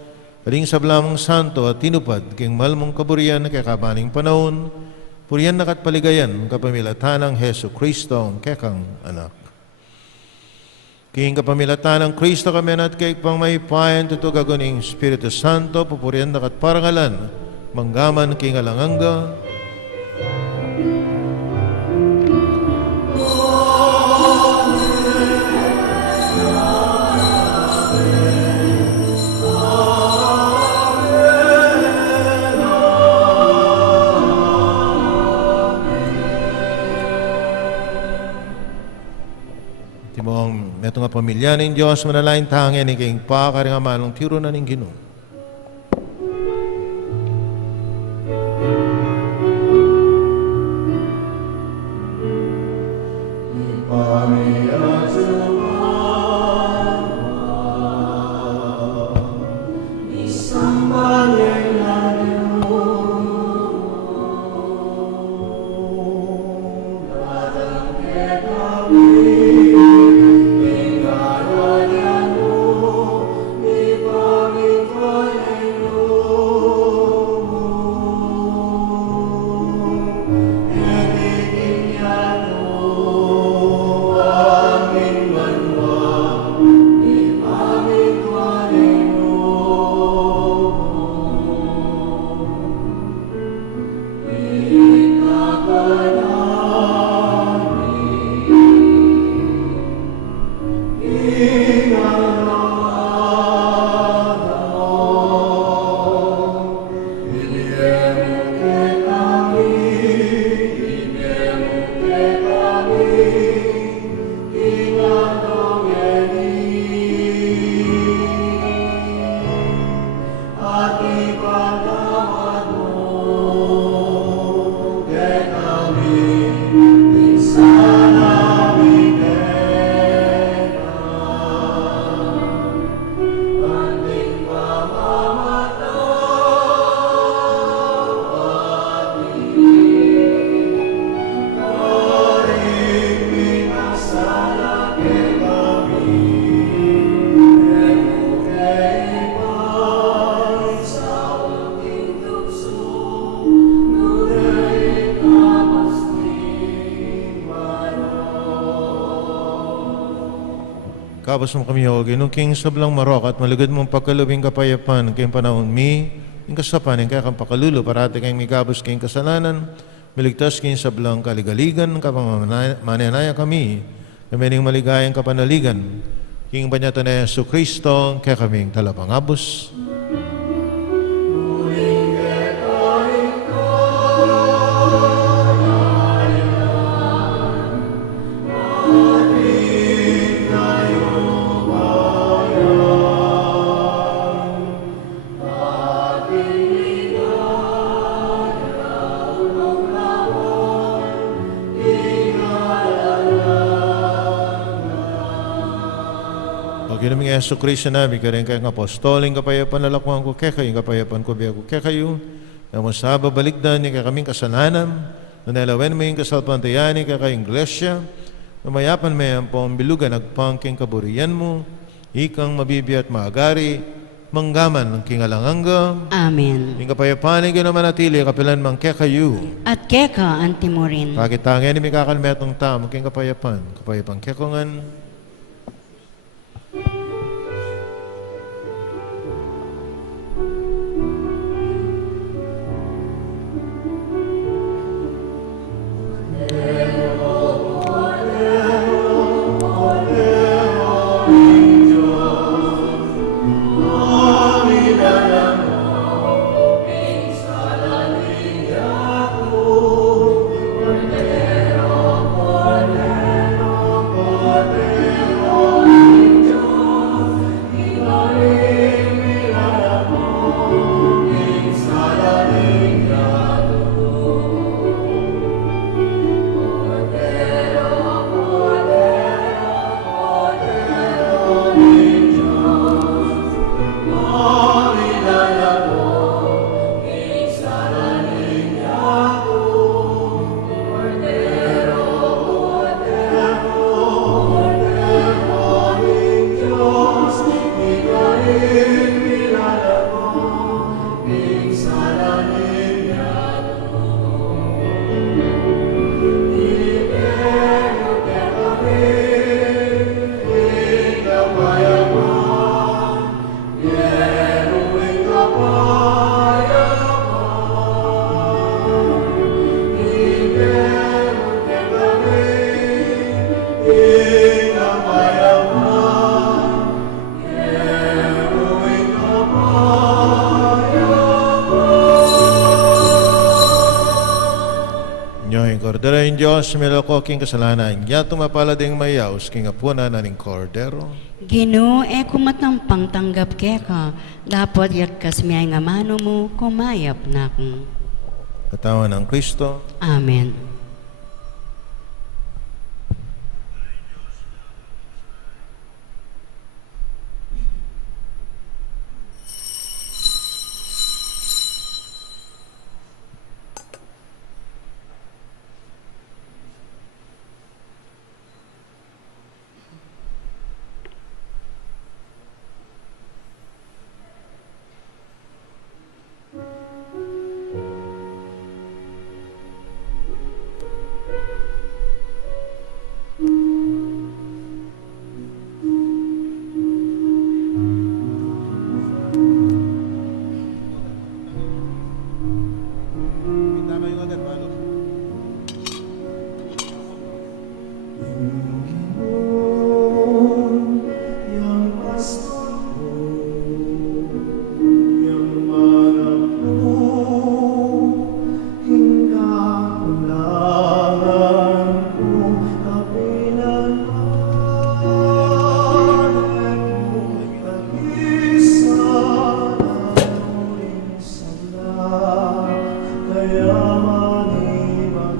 Kaling sablamang santo at tinupad king malmong kaburian na kakabaning panahon, puriyan nakat paligayan kapamilatan ng Hesu Kristo ang kekang anak. King kapamilatan ng Kristo kami at kay pang may payan tutugagoning Espiritu Santo, pupurian at parangalan, manggaman king alanganga. Timong meto nga pamilya ng Diyos manalain tangin ni king pa karing amanong tiro na ning Ginoo. Kabos mo kami ho, ginong king sablang marok at malugod mong pagkalubing kapayapan kayong panahon mi, yung kasapan, yung kaya kang pakalulo, parati kayong migabos kayong kasalanan, miligtas kayong sablang kaligaligan, kapamamanaya kami, kami ning maligayang kapanaligan, king banyata na Yesu Kristo, kaya kaming talapangabos. Ginaming Yesu Kristo namin, kaya kayong apostoling kapayapan na lakwang ko, kaya kayong kapayapan ko, biya ko, kaya kayo, na masaba baligdan niya kaya kaming kasalanan, na nalawen mo yung kasalpantayan niya kaya kayong iglesia, na mayapan mo yung pambilugan, nagpangking kaburian mo, ikang mabibiyat maagari, manggaman ng kingalanganga. Amen. Yung kapayapan niya naman natili, kapilan mang kaya kayo. At keka antimorin. Pakitangin ni may kakalmetong tamo, king kapayapan kaya kongan. Cordero, Cordero, Dara yung Diyos, miloko king kasalanan, yato mapalading mayaos, king apuna na ning kordero. Ginoo, kumatampang tanggap keka, dapat yak kasmiyay nga mano mo, kumayap na kong. Katawan ng Kristo, Amen. Yang pastor ko, yang manap ko, hingkakulangan ko, kapinanmanan mo, kagisanan mo rin sana, kaya manimakan.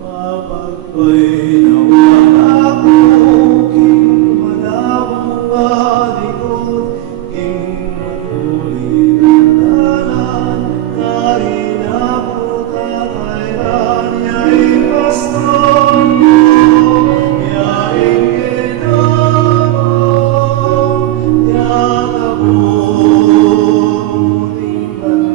Papagpay nawa ako, king malawang malikot, king matuloy na dalan, karin ako tatayran, yaing pastor mo, yaing ginamon, yakabon, timbang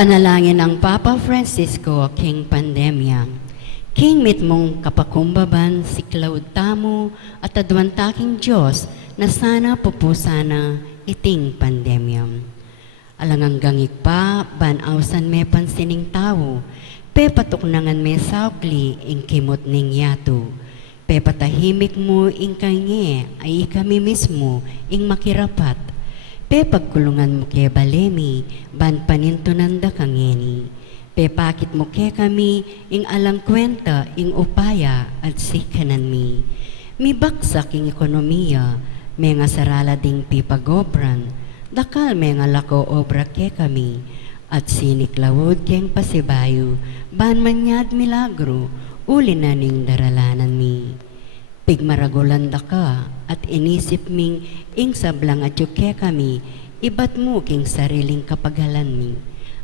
Panalangin ng Papa Francisco, King Pandemya. King mit mong kapakumbaban si Claude Tamo at adwantaking Diyos na sana pupusana iting pandemya. Alangang gangik pa, banawsan me pansining tao, pe patuknangan me saukli ing kimot ning yato. Pe patahimik mo ing kange ay kami mismo ing makirapat. Pe pagkulungan mo ke balemi, ban panintunanda kangeni. Pe pakit mo ke kami, ing alang kwenta, ing upaya, at sikanan mi. Mi baksak ing ekonomiya, may nga sarala ding pipagobran, Dakal may nga lako obra ke kami, at siniklawod keng pasibayo, ban manyad milagro, uli na ning daralanan mi. Pigmaragulan da ka, at inisip ming ing sablang at yuke kami, ibat mo king sariling kapagalan mi.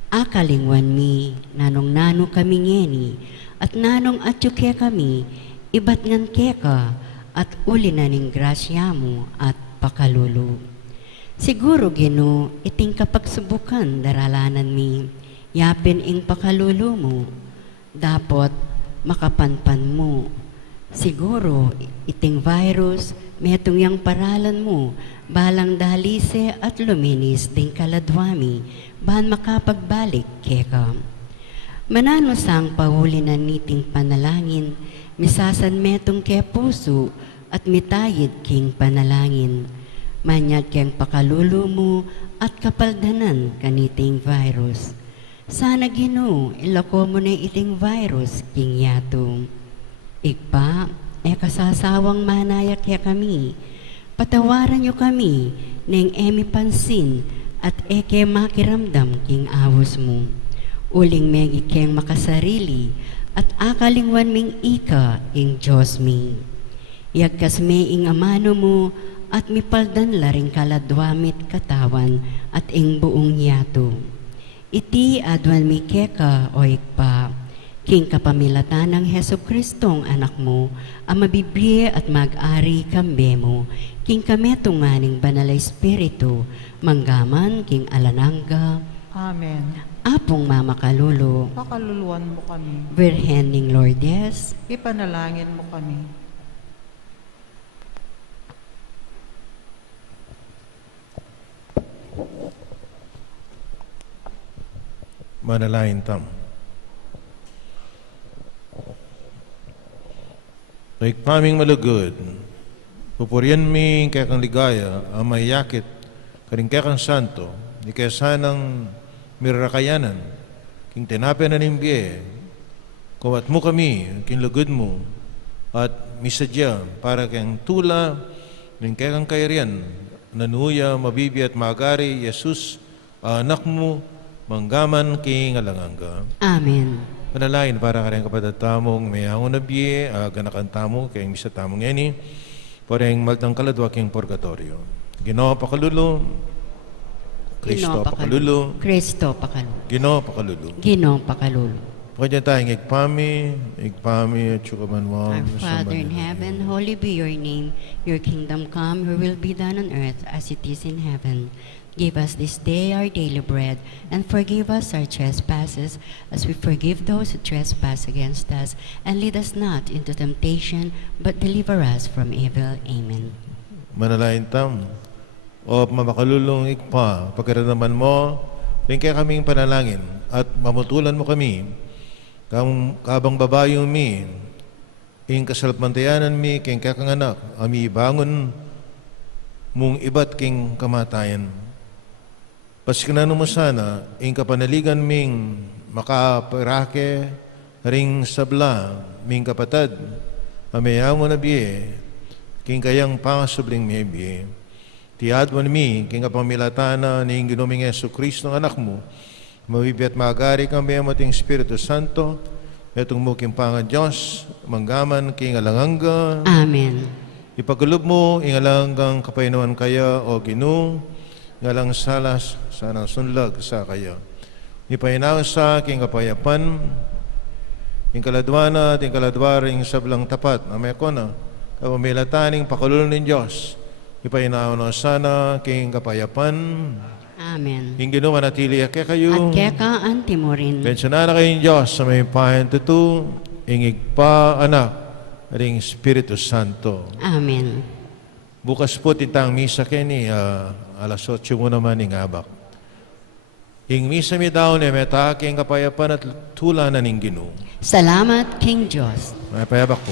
Akalingwan mi, nanong-nano kami ngeni, at nanong at yuke kami, ibat ngan keka, at uli na ning grasya mo at pakalulu. Siguro Gino, iting kapagsubukan daralanan mi, yapin ing pakalulu mo, dapot makapanpan mo. Siguro iting virus, metong yang paralan mo, balang dalise at luminis ding kaladwami, bahan makapagbalik keka. Manano sang pahuli na niting panalangin, misasan metong ke puso, at mitayid king panalangin. Manyad keng pakalulo mo at kapaldanan kaniting virus. Sana Gino, ilako mo na iting virus king yato. Igpa, kasasawang manayak ya kami. Patawaran nyo kami neng emi pansin at eke makiramdam king awos mo. Uling megi keng makasarili at akalingwan ming ika ing Diyos mi. Yagkas me ing amano mo at mipaldan laring kaladwamit katawan at ing buong yato. Iti adwan mi keka o ikpa, king kapamilatan ng Heso Kristong anak mo, ang mabibiye at mag-ari kambe mo, king kametong maning banal espiritu, manggaman king alanangga, Amen. apong mamakalulu, Pakaluluan mo kami. Virhen ning Lourdes, Ipanalangin mo kami. Manalangin tam. Paming malugod, pupurian mi kaya kang ligaya, ang mayakit, karing kaya kang santo, di kaya sanang mirakayanan, king tinapin na nimbiye, kumat mo kami, king lugod mo, at misadya, para kang tula, ning kaya kang kairian, nanuya, mabibi at magari, Jesus, anak mo, manggaman king alanganga. Amen. Panalangin para ka rin kapatid tamong may hangon na biye, ganakan tamo, kaya misa tamong yani, parang maltang kaladwa king purgatorio. Ginoo pakalulu, Kristo pakalulu, Kristo pakalulu, Ginoo pakalulu. Ginoo pakalulu. Pwede tayong igpami, at sukaman mo. Our Father in heaven, holy be your name. Your kingdom come, your will be done on earth as it is in heaven. Give us this day our daily bread, and forgive us our trespasses, as we forgive those who trespass against us. And lead us not into temptation, but deliver us from evil. Amen. Manalain tam, o mamakalulong ikpa, pagkaranaman mo, kaya kaming panalangin, at mamutulan mo kami, kabang babayong mi, ing kasalpantayanan mi, king kakanganak, ami bangon mong ibat king kamatayan. Pasiknano mo sana, ing kapanaligan ming makaparake, ring sabla, ming kapatad, amayango na biye, king kayang pangasubling mi biye. Tiadwan mi, king kapamilatana, ning ginuming Yesu Kristo ng anak mo, mabibi at magari kang beyamoting Espiritu Santo, etong muking panga Diyos, manggaman king alanganga. Amen. Ipagulub mo, ingalanggang kapainuan kaya o ginu, ngalang salas, sanang sunlag sa kaya. Ipainaw sa king kapayapan, king kaladwana, ting kaladwaring sablang tapat, amay ko na, kapamilataning pakulul ng Diyos, ipainaw na sana king kapayapan, Amen. king ginu manatili ake kayo, At keka antimorin. pensyonan na kayong Diyos sa may pahen tutu, ingig pa anak, ring Espiritu Santo. Amen. Bukas po tintang misa kini, alas 8 mo naman ing abak. Ing misa mi daw ni meta king kapayapan at tula na ning Ginoo. Salamat, King Diyos. May payabak po.